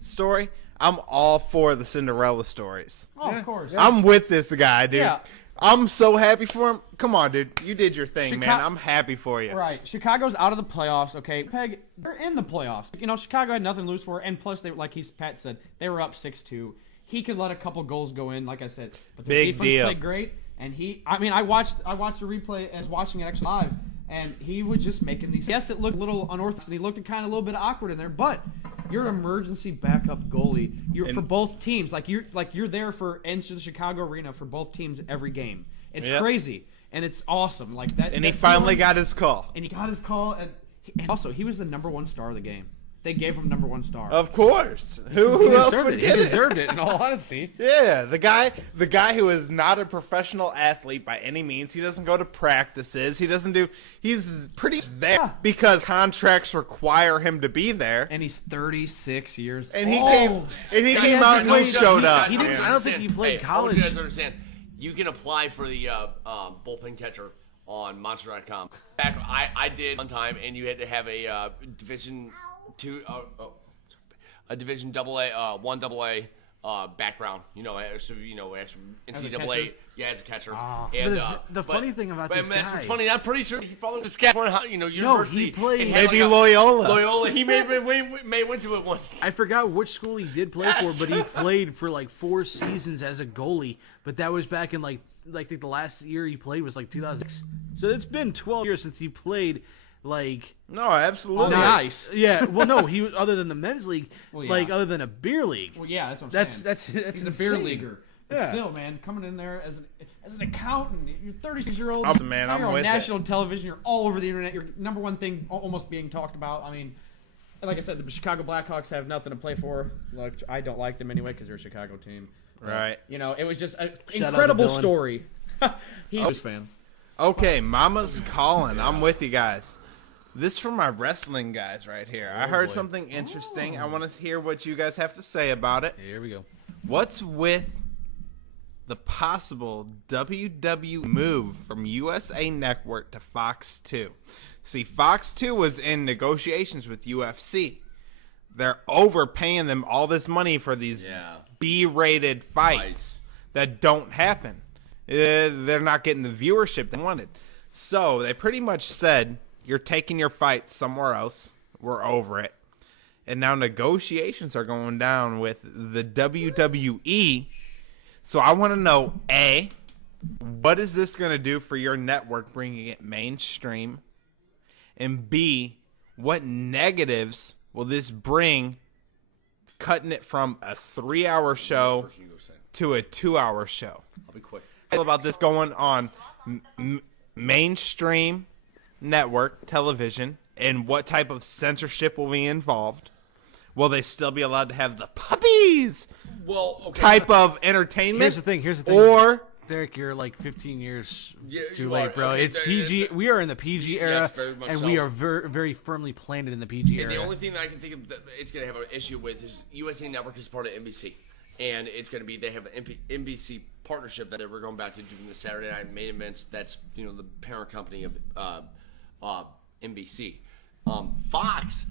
story, I'm all for the Cinderella stories. Oh, of course. I'm with this guy, dude. Yeah. I'm so happy for him. Come on, dude. You did your thing, man. Chicago- I'm happy for you. Right. Chicago's out of the playoffs, okay? Peg, they're in the playoffs. Chicago had nothing to lose for, and plus, Pat said, they were up 6-2. He could let a couple goals go in, like I said. But the Big defense deal. played great, and I watched the replay as watching it actually live, and he was just making these. Yes, it looked a little unorthodox, and he looked kind of a little bit awkward in there, but you're an emergency backup goalie. You're for both teams. You're there for into the Chicago arena for both teams every game. It's Yep. crazy, and it's awesome. Like that. And he that finally feeling- got his call. and he got his call. And also, he was the number 1 star of the game. They gave him number 1 star. Of course. Who else would He get it? deserved it, in all honesty. Yeah, the guy who is not a professional athlete by any means. He doesn't go to practices. He's pretty there Yeah. because contracts require him to be there. And he's 36 years And he old. came out and he showed up. he didn't- man. I don't think he played I want you college. guys to understand. You can apply for the bullpen catcher on Monster.com. Back, I did one time, and you had to have a Division 2, a Division AA, 1 AA background. Actually, NCAA. catcher? Yeah, as a catcher. But the funny thing about this guy- it's funny. I'm pretty sure he probably was Saskatchewan, university. he played- and had Maybe like a- Loyola. Loyola. He may went to it one. I forgot which school he did play Yes. for, but he played for 4 seasons as a goalie. But that was back in I think the last year he played was 2006. So it's been 12 years since he played No, absolutely. On the ice. Yeah, well, no, he other than the men's league, Well, yeah. other than a beer league. Well, yeah, that's what I'm saying. That's He's a beer insane. leaguer. But Yeah. still, man, coming in there as an accountant, you're 36-year-old. Man, I'm you're on with it. national television. You're all over the internet. You're number 1 thing almost being talked about. I mean, like I said, the Chicago Blackhawks have nothing to play for. I don't like them anyway because they're a Chicago team. But, Right. It was just an Shout out to incredible Dylan. story. He's a fan. Okay, Mama's calling. I'm with you guys. This from my wrestling guys right here. I heard boy. something interesting. I want to hear what you guys have to say about it. Here we go. What's with the possible WWE move from USA Network to Fox 2? See, Fox 2 was in negotiations with UFC. They're overpaying them all this money for these B-rated fights that don't happen. They're not getting the viewership they wanted. So they pretty much said, you're taking your fights somewhere else. We're over it. And now negotiations are going down with the WWE. So I want to know, A, what is this going to do for your network bringing it mainstream? And B, what negatives will this bring cutting it from a 3-hour show to a 2-hour show? I'll be quick. About this going on mainstream network television, and what type of censorship will be involved? Will they still be allowed to have the puppies Well, okay. type of entertainment? Here's the thing. Or Derek, you're like 15 years too you late, are. bro. Okay, It's PG. We are in the PG era, Yes, very much and so. we are very, very firmly planted in the PG And era. the only thing that I can think of that it's going to have an issue with is USA Network is part of NBC. And it's going to be, they have an NBC partnership that we're going back to doing the Saturday night main events. That's, the parent company of NBC. Fox,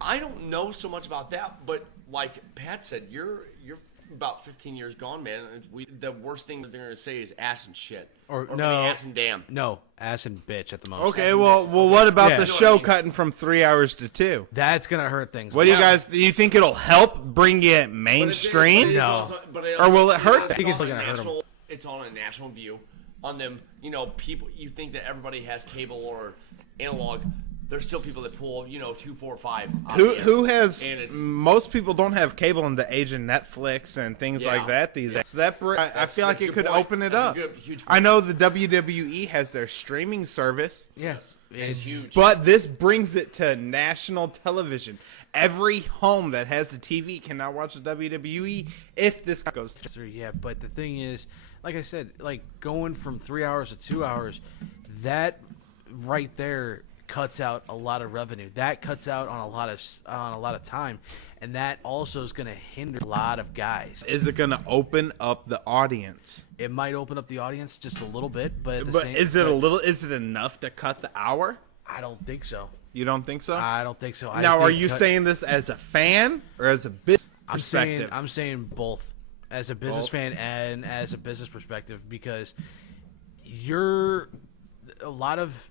I don't know so much about that, but like Pat said, you're about 15 years gone, man. The worst thing that they're going to say is ass and shit. Or maybe no, ass and damn. No, ass and bitch at the most. Okay, well, what about Yeah. the You know show what I mean? cutting from 3 hours to 2? That's gonna hurt things. What do you think it'll help bring it mainstream? No. Or will it hurt? I think it's gonna hurt 'em. It's on a national view. On them, people. You think that everybody has cable or analog? There's still people that pull, 2, 4, 5. Who has? And it's, Most people don't have cable in the age of Netflix and things Yeah. like that these days. So that I feel like that's a it good could point. open it That's a up. good, huge I point. know the WWE has their streaming service, Yeah, It's huge. but this brings it to national television. Every home that has a TV can now watch the WWE if this goes through. Yeah, but the thing is, like I said, like going from 3 hours to 2 hours, that right there cuts out a lot of revenue. That cuts out on a lot of time, and that also is going to hinder a lot of guys. Is it going to open up the audience? It might open up the audience just a little bit, but at the But same, is it enough to cut the hour? I don't think so. You don't think so? I don't think so. I Now, are think you cut- saying this as a fan or as a business I'm saying perspective? I'm saying both, as a business Both? fan and as a business perspective, because a lot of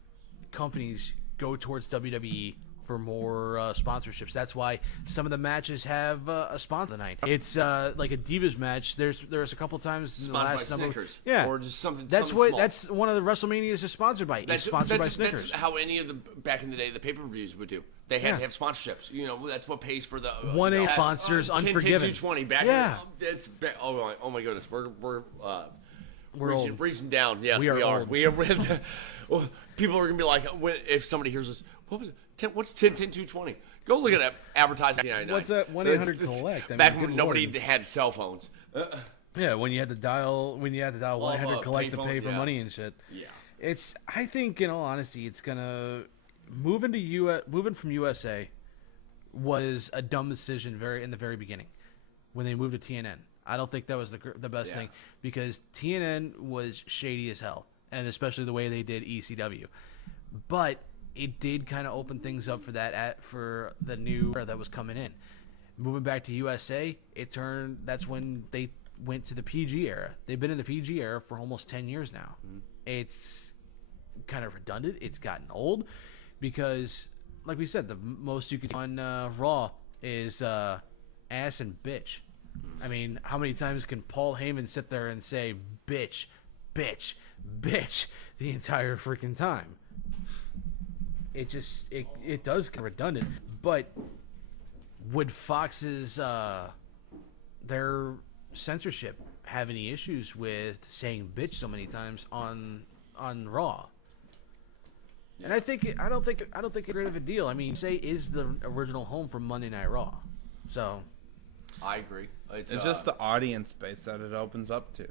companies go towards WWE for more sponsorships. That's why some of the matches have a sponsor tonight. It's like a Divas match. There's a couple times in the Sponsored last by number. Snickers. Yeah, Or just something. That's something what. small. That's one of the WrestleManias is sponsored by. It's sponsored by Snickers. That's how any of the back in the day the pay-per-views would do. They had to have sponsorships. That's what pays for the 1A sponsors, 10, Unforgiven. 220 back. Yeah. It's oh my goodness. We're We're reaching down. Yes, We we are are. old. We are. Well, people are gonna be like, if somebody hears this, what was it? What's 10, 220? Go look at that advertising. What's that 1-800 collect? I mean, Back good when nobody Lord. had cell phones. Yeah, when you had to dial 100 collect to payphone, pay for yeah. money and shit. Yeah. I think in all honesty, it's gonna moving from USA was a dumb decision in the very beginning when they moved to TNN. I don't think that was the best thing because TNN was shady as hell, and especially the way they did ECW. But it did kind of open things up for the new era that was coming in. Moving back to USA, that's when they went to the PG era. They've been in the PG era for almost 10 years now. Mm-hmm. It's kind of redundant. It's gotten old because, like we said, the most you can do on Raw is ass and bitch. I mean, how many times can Paul Heyman sit there and say bitch, bitch, bitch the entire freaking time? It does get redundant. But would Fox's their censorship have any issues with saying bitch so many times on Raw? And I don't think it's great of a deal. I mean, say is the original home for Monday Night Raw, so I agree. It's just the audience base that it opens up to.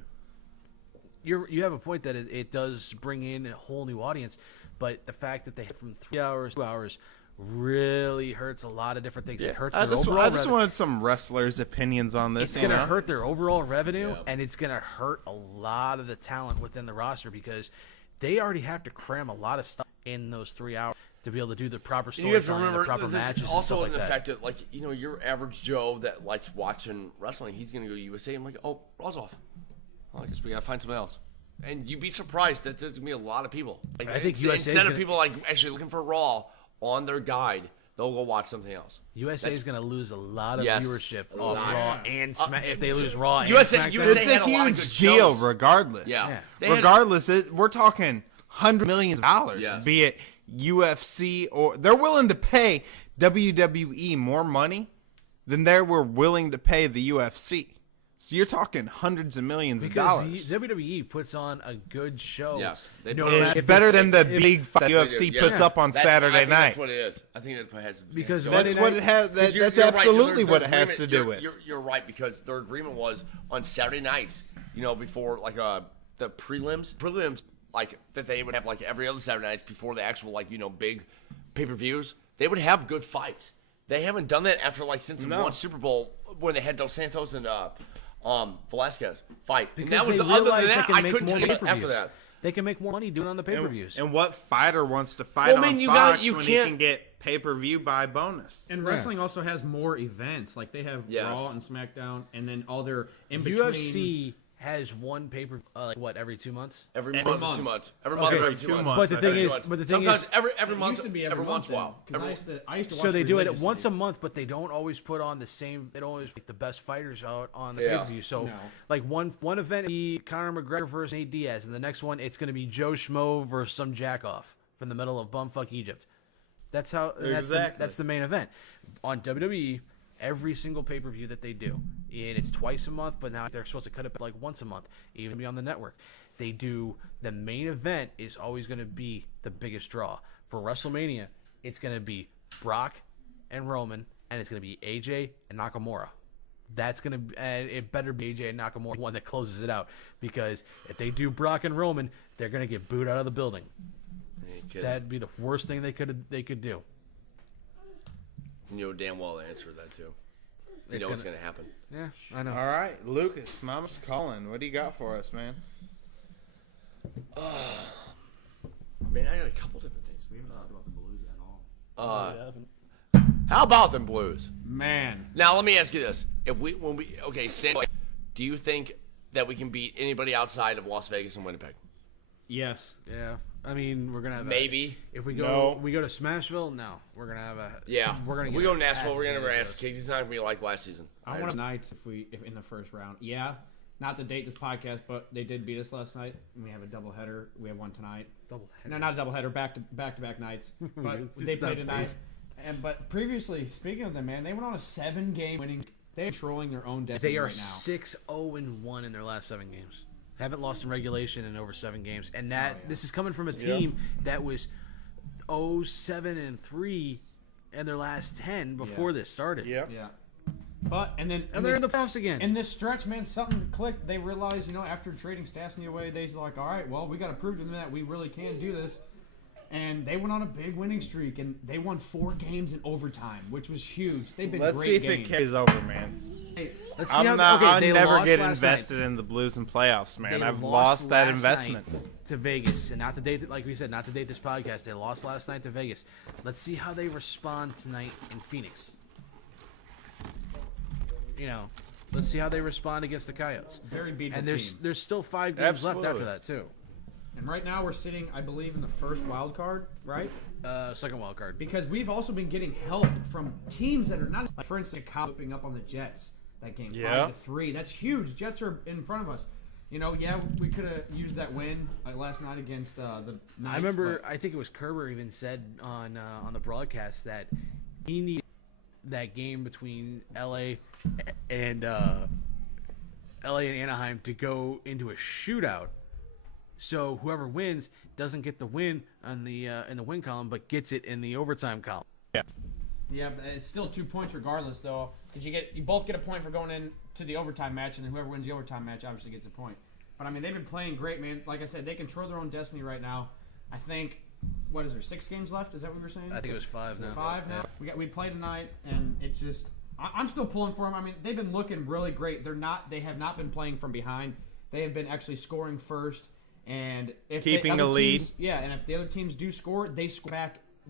you have a point that it does bring in a whole new audience, but the fact that they have from 3 hours to 2 hours really hurts a lot of different things. It hurts their overall I just revenue. wanted some wrestlers' opinions on this. It's going to hurt their overall revenue, Yep. and it's going to hurt a lot of the talent within the roster because they already have to cram a lot of stuff in those 3 hours to be able to do the proper You have to storytelling, remember the proper it's matches, and also stuff like the that. fact that, your average Joe that likes watching wrestling, he's going to go to USA. I'm like, oh, Raw's off. Well, I guess we got to find something else. And you'd be surprised that there's going to be a lot of people. Like, I think USA is instead of gonna- people actually looking for Raw on their guide, they'll go watch something else. USA is going to lose a lot of Yes, viewership a off lot. Raw and if they lose Raw and USA SmackDown. USA It's had a a lot of huge good deal, shows. regardless. Yeah. Yeah. Regardless, we're talking $100 million. Yes. Be it UFC or they're willing to pay WWE more money than they were willing to pay the UFC. So you're talking hundreds of millions of because dollars. WWE puts on a good show. Yes. They No put matter It's if better than the That's big fight what UFC they do. puts Yeah. up on I Saturday think night. That's what it is. I think it has. Because has to go. That's Monday what night- it has. Because That's you're right. absolutely Their what it has to agreement- do you're- with. You're right because their agreement was on Saturday nights. Before the prelims like that they would have like every other Saturday nights before the actual like big pay-per-views. They would have good fights. They haven't done that after like since the one Super Bowl when they had Dos Santos and Velasquez fight. Because and that was they other than realize that, they can I make couldn't more tell you pay-per-views. after that. They can make more money doing it on the pay-per-views. And what fighter wants to fight Well, I mean, on you Fox you when he can't- can get pay-per-view by bonus? And wrestling also has more events. Like they have Yes. Raw and SmackDown, and then all their in between. UFC has one paper every 2 months. Every month. month, 2 months. Every month, Okay. every 2 months. But the thing Every is, 2 months. but the thing sometimes is, every It month, used to be every once in a then, while. 'cause I used to watch so they do it religiously. once a month, but they don't always put on the same. They don't always pick the best fighters out on the Yeah. pay-per-view. So, No. like one event will be Conor McGregor versus Nate Diaz, and the next one it's going to be Joe Schmo versus some jackoff from the middle of bumfuck Egypt. That's how. Exactly. That's the main event on WWE. Every single pay-per-view that they do, and it's twice a month, but now they're supposed to cut it like once a month, even be on the network. They do the main event is always going to be the biggest draw for WrestleMania. It's going to be Brock and Roman, and it's going to be AJ and Nakamura. That's going to, and it better be AJ and Nakamura, one that closes it out, because if they do Brock and Roman, they're going to get booed out of the building. That'd be the worst thing they could do. You know damn well the answer to that too. You It's know what's gonna- going to happen. Yeah, I know. All right, Lucas, Mama's calling. What do you got for us, man? Man, I got a couple different things. We haven't talked about the Blues at all. How about them Blues? Man, Now let me ask you this: Sam, do you think that we can beat anybody outside of Las Vegas and Winnipeg? yes. Yeah, I mean we're gonna have Maybe. if we go No. we go to Smashville. No, we're gonna have a We're gonna. get We go our to Nashville. asses We're gonna have our handed ass to us. kicked. It's not gonna be like last season. I want Knights if in the first round. Yeah, not to date this podcast, but they did beat us last night. And we have a doubleheader. We have one tonight. No, not a doubleheader. Back to back nights. But they played tonight. But previously, speaking of them, man, they went on a 7-game winning. They're controlling their own destiny They are right now. 6-0-1 in their last 7 games. Haven't lost in regulation in over 7 games, and this is coming from a team that was 0-7-3 in their last 10 before this started. Yep. Yeah. But and they're in the playoffs again. In this stretch, man, something clicked. They realized, after trading Stastny away, they're like, all right, well, we got to prove to them that we really can do this. And they went on a big winning streak, and they won 4 games in overtime, which was huge. They've been Let's great see if games. it carries over, man. Let's see I'll they never lost get last night. invested in the Blues and playoffs, man. They I've lost that last investment. night to Vegas, and not to date, like we said, not to date this podcast. They lost last night to Vegas. Let's see how they respond tonight in Phoenix. Let's see how they respond against the Coyotes. Very beatable And team. there's still 5 games left Absolutely. after that too. And right now we're sitting, I believe, in the first wild card, right? Second wild card. Because we've also been getting help from teams that are not, like, for instance, Cow whipping up on the Jets that game, Yeah. 5-3. That's huge. Jets are in front of us. We could have used that win last night against the Knights. I remember, I think it was Kerber even said on the broadcast that he needed that game between LA and Anaheim to go into a shootout. So whoever wins doesn't get the win on the in the win column, but gets it in the overtime column. Yeah, but it's still 2 points regardless, though, because you both get a point for going into the overtime match, and then whoever wins the overtime match obviously gets a point. But I mean, they've been playing great, man. Like I said, they control their own destiny right now. I think, what is there, 6 games left? Is that what we were saying? I think it was 5 now. 5 now. We play tonight, and it's just I'm still pulling for them. I mean, they've been looking really great. They have not been playing from behind. They have been actually scoring first, and if Keeping the a other lead. teams, and if the other teams do score, they score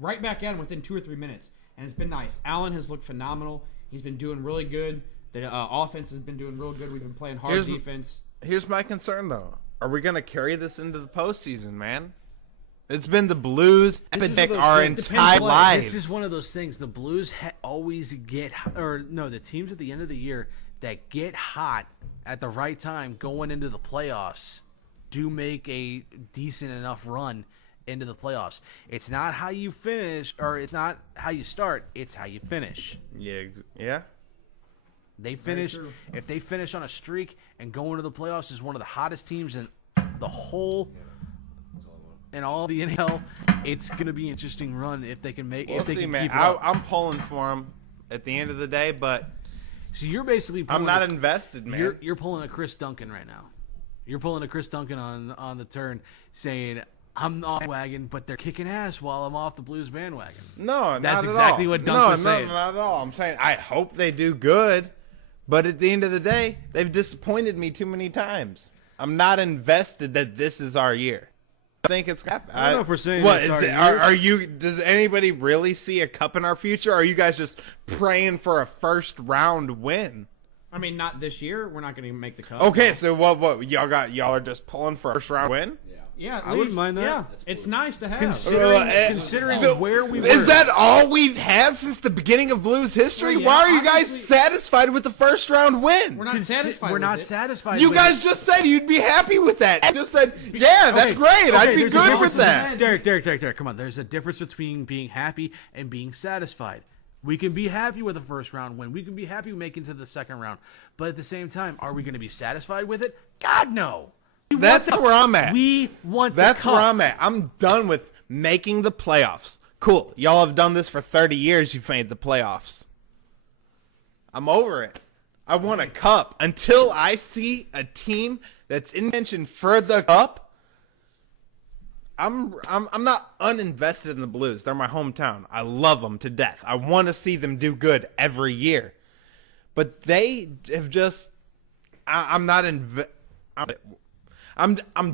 right back at them within 2 or 3 minutes, and it's been nice. Allen has looked phenomenal. He's been doing really good. The offense has been doing real good. We've been playing hard defense. Here's my concern, though. Are we going to carry this into the postseason, man? It's been the Blues epidemic our entire lives. This is one of those things. The Blues always get, the teams at the end of the year that get hot at the right time going into the playoffs do make a decent enough run into the playoffs. It's not how you finish, or it's not how you start. It's how you finish. Yeah. They finish if they finish on a streak and go into the playoffs as one of the hottest teams in the whole and all the NHL. It's gonna be an interesting run if they can make. We'll if they see, can man. keep it up. I'm pulling for them at the end of the day, but So you're basically I'm pulling not invested, man. You're pulling a Chris Duncan right now. You're pulling a Chris Duncan on the turn, saying I'm off the wagon, but they're kicking ass while I'm off the Blues bandwagon. No, That's not exactly at all. what Dunk was saying. No, not at all. I'm saying I hope they do good, but at the end of the day, they've disappointed me too many times. I'm not invested that this is our year. I think it's. I don't know if we're saying what it's is our it, year. are you? Does anybody really see a cup in our future? Or are you guys just praying for a first round win? I mean, not this year. We're not going to make the cup. Okay, so what y'all are just pulling for a first round win? Yeah, at I wouldn't least, mind that. Yeah, it's nice to have. Considering So, where we were. Is that all we've had since the beginning of Blues history? Well, yeah, Why are you guys obviously- satisfied with the first round win? We're not satisfied. We're with not it. satisfied. You with guys it. just said you'd be happy with that. You just said, yeah, that's Okay, great. I'd be there's a good difference with that. Derek, come on. There's a difference between being happy and being satisfied. We can be happy with a first round win. We can be happy making it to the second round. But at the same time, are we going to be satisfied with it? God, no. That's where I'm at. We want That's the where cup. I'm at. I'm done with making the playoffs. Cool. Y'all have done this for 30 years. You've made the playoffs. I'm over it. I want a cup. Until I see a team that's in mention for the cup, I'm not uninvested in the Blues. They're my hometown. I love them to death. I want to see them do good every year. But they have just I'm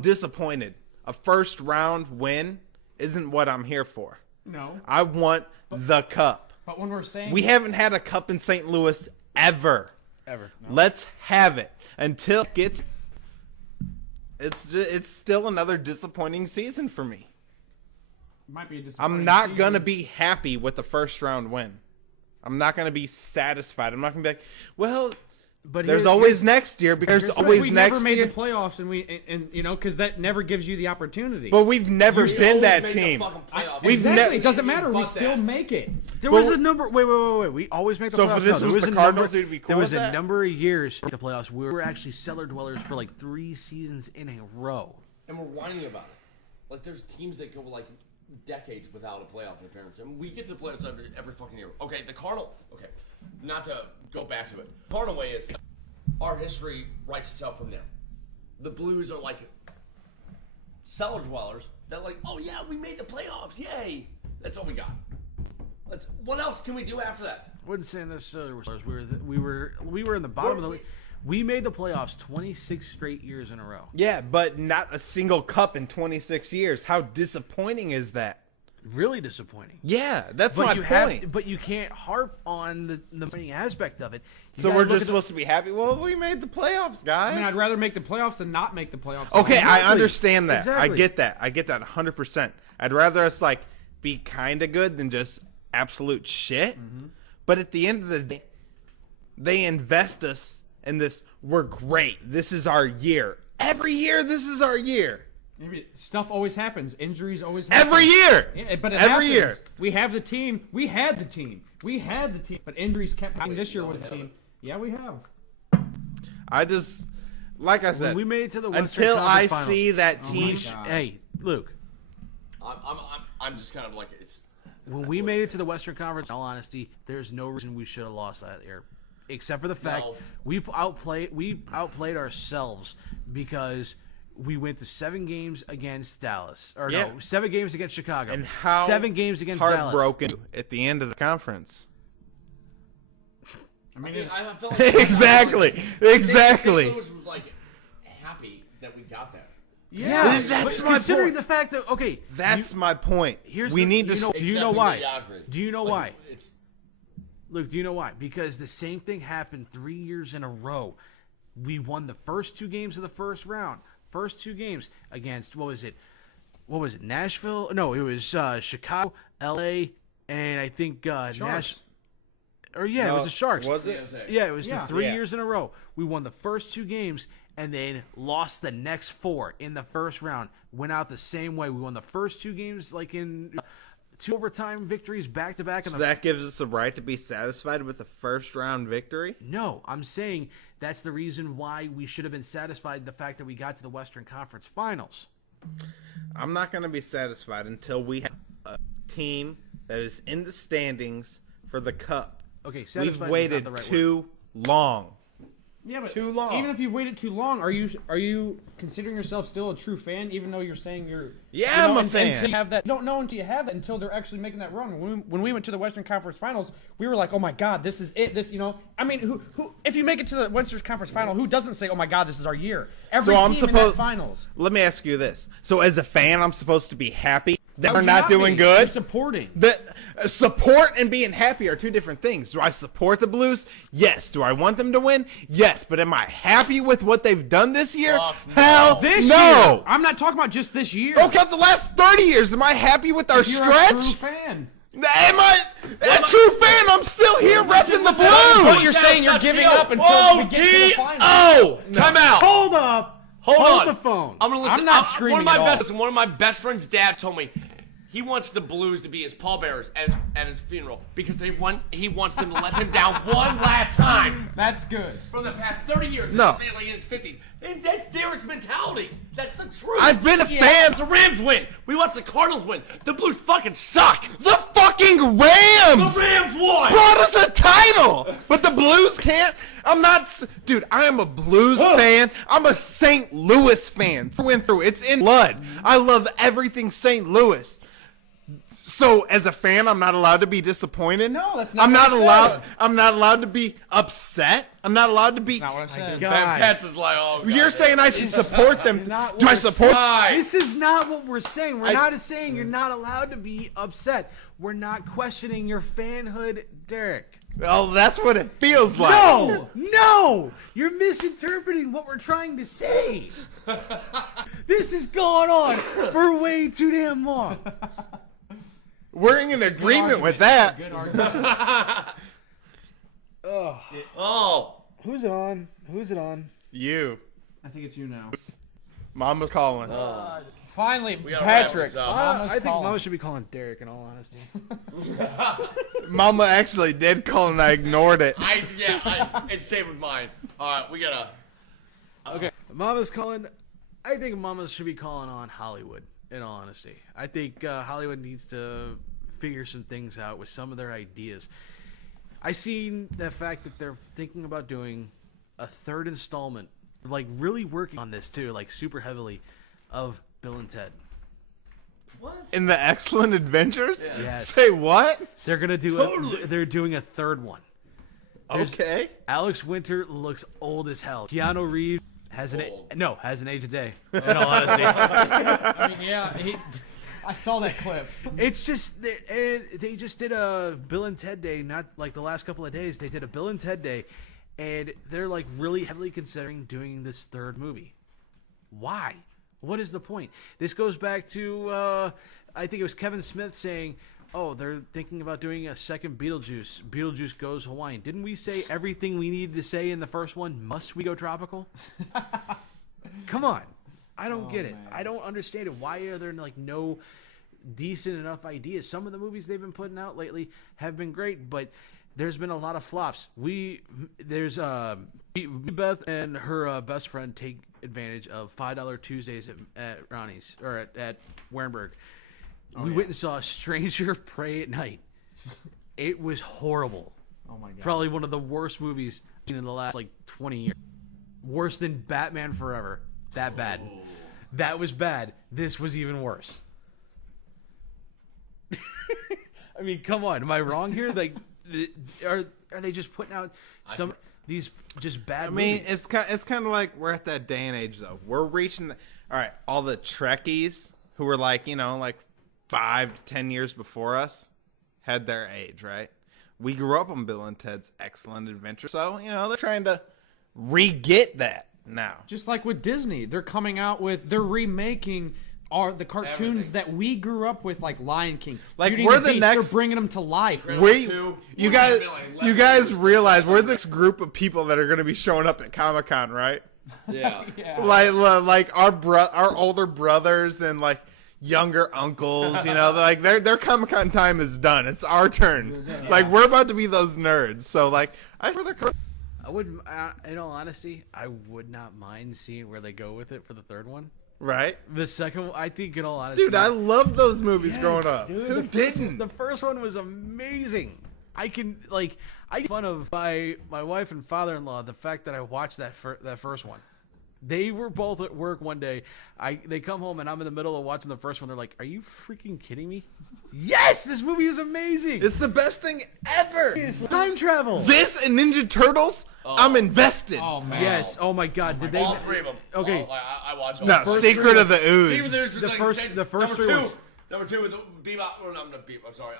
disappointed. A first round win isn't what I'm here for. No, I want the cup. but when we're saying We haven't had a cup in St. Louis ever. Ever. Let's have it until it gets. It's still another disappointing season for me. it might be a disappointing I'm not season. gonna be happy with the first round win. I'm not gonna be satisfied. I'm not gonna be like, well, But there's here- always next year because Here's there's the- always we next never made year. the playoffs, and you know, because that never gives you the opportunity. But we've never We been always that make the team. fucking playoffs. We've exactly, ne- it doesn't matter. We Fuck still that. make it. There was Well, a number. Wait. We always make the So playoffs. for this there was the a Cardinals, number, you'd be cool there was with a that? number of years the playoffs. We were actually cellar dwellers for like 3 seasons in a row. And we're whining about it. Like, there's teams that go like decades without a playoff appearance, and we get to the playoffs every fucking year. Okay, the Cardinal. Okay, not to go back to it. Cardinal way is our history writes itself from there. The Blues are like cellar dwellers. They're like, oh yeah, we made the playoffs, yay! That's all we got. What else can we do after that? I wouldn't say necessarily we were in the bottom of the league. We made the playoffs 26 straight years in a row. Yeah, but not a single cup in 26 years. How disappointing is that? Really disappointing. Yeah, that's But my you point. but you can't harp on the winning aspect of it. You So gotta we're look just at the- supposed to be happy. Well, we made the playoffs, guys. I mean, I'd rather make the playoffs than not make the playoffs. Okay, I Exactly. understand that. Exactly. I get that. I get that 100%. I'd rather us like be kind of good than just absolute shit. Mm-hmm. But at the end of the day, they invest us in this. We're great. This is our year. Every year, this is our year. Maybe stuff always happens. Injuries always happen. Every year. Yeah, but it Every happens. year. We have the team. We had the team. We had the team. But injuries kept happening. This year was the team. Yeah, we have. I just, like I said, When we made it to the Western until I Conference Finals. see that team. God. Hey, Luke. I'm just kind of like it's. When we made it to the Western Conference, in all honesty, there's no reason we should have lost that year, except for the fact No. we outplayed ourselves because we went to 7 games against Dallas, or Yeah. no, 7 games against Chicago, And how 7 games against Dallas. heartbroken at the end of the conference. I mean, I felt like Exactly. Exactly. St. Louis was like happy that we got there. Yeah, That's but my considering point. the fact that That's my point. here's We the- need to. you know- Do you know Except for why? mediocrity. Do you know Like, why? It's Luke, do you know why? Because the same thing happened 3 years in a row. We won the first 2 games of the first round. First 2 games against what was it? Nashville? No, it was Chicago, LA, and I think Nashville. Or yeah, it was the Sharks. Was it? Yeah, it was Yeah. the 3 Yeah. years in a row. We won the first 2 games and then lost the next 4 in the first round. Went out the same way. We won the first 2 games like in 2 overtime victories back to back. So that gives us a right to be satisfied with the first round victory. No, I'm saying that's the reason why we should have been satisfied the fact that we got to the Western Conference Finals. I'm not going to be satisfied until we have a team that is in the standings for the cup. Okay, We've satisfied is waited not the right word. too long. Yeah, but too long. Even if you've waited too long, are you considering yourself still a true fan? Even though you're saying you're I'm a fan. Until you have that, don't know until you have that until they're actually making that run. When we went to the Western Conference Finals, we were like, oh my God, this is it. This I mean, who if you make it to the Western Conference Final, who doesn't say, oh my God, this is our year? Every team in that finals. Let me ask you this: so as a fan, I'm supposed to be happy that Why we're would you not doing be? good. You're supporting. Support and being happy are two different things. Do I support the Blues? Yes. Do I want them to win? Yes. But am I happy with what they've done this year? Hell, This no. year. I'm not talking about just this year. Okay, the last 30 years. Am I happy with our If you're stretch? a true fan. Am I a true fan? I'm still here repping the Blues. But you're saying you're giving up until we get to the finals. Oh, time out. Hold up. Hold on. the phone. I'm gonna listen. I'm not screaming at all. One of my best friend's dad told me he wants the Blues to be his pallbearers at his funeral because he wants them to let him down one last time. That's good. From the past 30 years, No. this man's like in his 50s. And that's Derek's mentality. That's the truth. I've been a fan. The Rams win. We watch the Cardinals win. The Blues fucking suck. The fucking Rams The Rams won. brought us a title, but the Blues can't. Dude, I am a Blues fan. I'm a St. Louis fan through and through. It's in blood. I love everything St. Louis. So as a fan, I'm not allowed to be disappointed. No, that's not I'm what not I allowed. said. I'm not allowed to be upset. I'm not allowed to be. Not what I said. God. Pats is like, oh, God. You're saying I should support them. Not Do I what support? This is not what we're saying. We're not saying you're not allowed to be upset. We're not questioning your fanhood, Derek. Well, that's what it feels like. No, you're misinterpreting what we're trying to say. This has gone on for way too damn long. We're in agreement with that. Good argument. Oh. Who's it on? Who's it on? You, I think it's you now. Mama's calling. Finally, gotta wrap Patrick. this up. Mama's I think calling. Mama should be calling Derek. In all honesty, Mama actually did call and I ignored it. It's same with mine. All right, we gotta. okay. Mama's calling. I think Mama should be calling on Hollywood. In all honesty, I think Hollywood needs to figure some things out with some of their ideas. I seen the fact that they're thinking about doing a third installment, like really working on this too, like super heavily, of Bill and Ted. In the Excellent Adventures? Yes. Say what? They're gonna do they're doing a third one. Okay. Alex Winter looks old as hell. Keanu Reeves has an age a day. In all honesty, I mean, yeah, I saw that clip. it's just they just did a Bill and Ted Day. Not like the last couple of days. They did a Bill and Ted Day, and they're like really heavily considering doing this third movie. Why? What is the point? This goes back to I think it was Kevin Smith saying, "Oh, they're thinking about doing a second Beetlejuice. Beetlejuice goes Hawaiian." Didn't we say everything we needed to say in the first one? Must we go tropical? Come on. I don't get it. Man. I don't understand it. Why are there like no decent enough ideas? Some of the movies they've been putting out lately have been great, but there's been a lot of flops. Beth and her best friend take advantage of $5 Tuesdays at Ronnie's or at Wernberg. We went and saw Stranger Pray at Night. It was horrible. Oh my God. Probably one of the worst movies in the last like 20 years. Worse than Batman Forever. That bad. That was bad. This was even worse. I mean, come on. Am I wrong here? Like, are they just putting out some these just bad? I mean, movies? it's kind of like we're at that day and age though. We're reaching all right. All the Trekkies who were like 5 to 10 years before us had their age, right? We grew up on Bill and Ted's Excellent Adventure, so they're trying to re-get that now. Just like with Disney, they're remaking the cartoons that we grew up with, like Lion King. Like, Beauty we're and the Beast, next- They're bringing them to life. You guys realize we're this group of people that are going to be showing up at Comic-Con, right? Yeah. Like our older brothers and like younger uncles, like their Comic-Con time is done. It's our turn. Yeah. Like we're about to be those nerds. So like I would, in all honesty, I would not mind seeing where they go with it for the third one. right? The second one, I think, in all honesty, Dude, I loved those movies Yes, growing up. dude, Who the first- didn't? The first one was amazing. I get fun of my wife and father-in-law the fact that I watched that first one. They were both at work one day. They come home and I'm in the middle of watching the first one. They're like, "Are you freaking kidding me?" Yes, this movie is amazing. It's the best thing ever. Time travel. This and Ninja Turtles, I'm invested. Oh man. Yes. Oh my God. Did they? All three of them. Okay. I watched all No, three. Secret of the Secret of Ooze. the Ooze was The like first number three two. was- Number two with the Bebop. Well, no, I'm not Bebop. I'm sorry.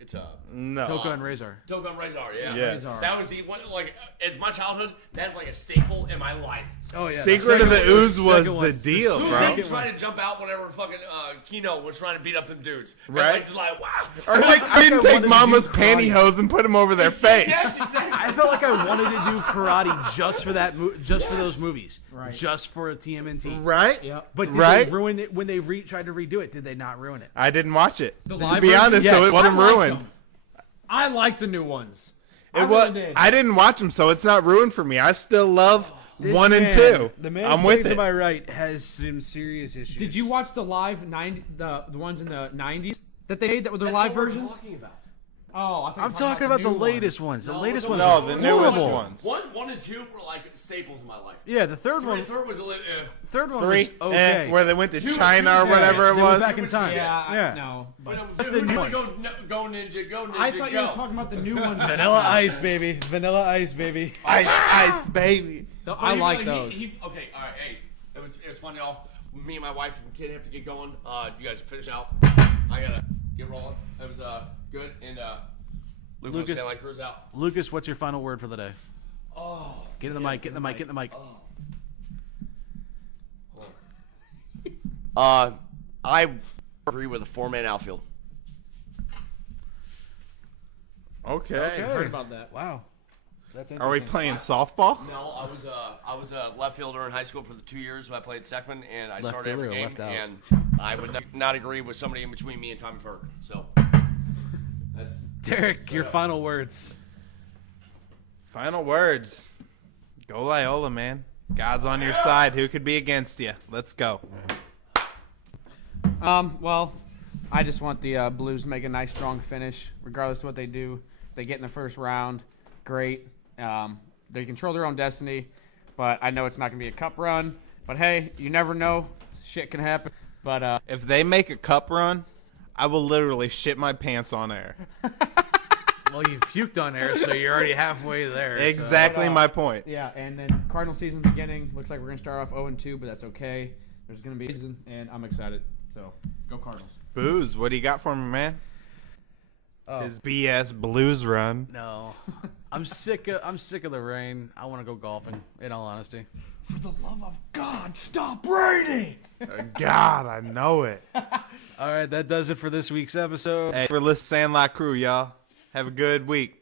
It's No. Toka and Razor. Toka and Razor. Yeah. Yes. That was the one. Like, as my childhood, that's like a staple in my life. Oh yeah. Secret of the Ooze was second the one. deal, Who bro. was trying to jump out whenever fucking Kino was trying to beat up them dudes? And, Right. Like, just like, wow. Or like, didn't wanted take to Mama's do karate. pantyhose and put them over their face. Yes, exactly. I felt like I wanted to do karate just for that, just for those movies, Right. just for TMNT. Right? Yep. But did Right? they ruin it when they tried to redo it? Did they not ruin it? I didn't watch it. The To live be version? honest, so Yes. it wasn't I liked ruined. them. I like the new ones. It was. I didn't watch them, so it's not ruined for me. I still love This 1 and man, 2. The man I'm with sitting to it. my right has some serious issues. Did you watch the live the ones in the 90s that they made that were their live versions? Oh, I think I'm talking about the latest ones. The latest ones. No, are the newest horrible. ones. One and two were like staples in my life. Yeah, the third one. The third was a little. Third one 3, was okay. where they went to Two- China two- or whatever it They went was. back in time. Yeah. No. But the new ones. Go ninja, go ninja. I thought you go. were talking about the new ones. Vanilla Ice, baby. Vanilla Ice, baby. Ice, baby. I like those. Okay, all right. Hey, it was fun, y'all. Me and my wife and kid have to get going. You guys finish out. I gotta get rolling. It was good. And Lucas, Stanley Cruz out. Lucas, what's your final word for the day? Oh, Get in the mic. Get in the mic. Get in the mic. I agree with a 4-man outfield. Okay. Heard about that. Wow. That's Are we playing softball? No, I was a left fielder in high school for the 2 years when I played second, and I Left started every fielder or game. left out? And I would not agree with somebody in between me and Tommy Perk. So that's Derek, your final words. Final words. Go Loyola, man. God's on your side. Who could be against you? Let's go. Well, I just want the Blues to make a nice, strong finish, regardless of what they do. If they get in the first round, great. They control their own destiny, but I know it's not going to be a cup run. But hey, you never know. Shit can happen. But If they make a cup run, I will literally shit my pants on air. Well, you puked on air, so you're already halfway there. Exactly my point. yeah, and then Cardinal season beginning. Looks like we're going to start off 0-2, but that's okay. There's going to be a season, and I'm excited. So go Cardinals. Booze, what do you got for me, man? His BS Blues run. No, I'm sick of the rain. I want to go golfing. In all honesty. For the love of God, stop raining! God, I know it. All right, that does it for this week's episode. Hey, for List Sandlot Crew, y'all. Have a good week.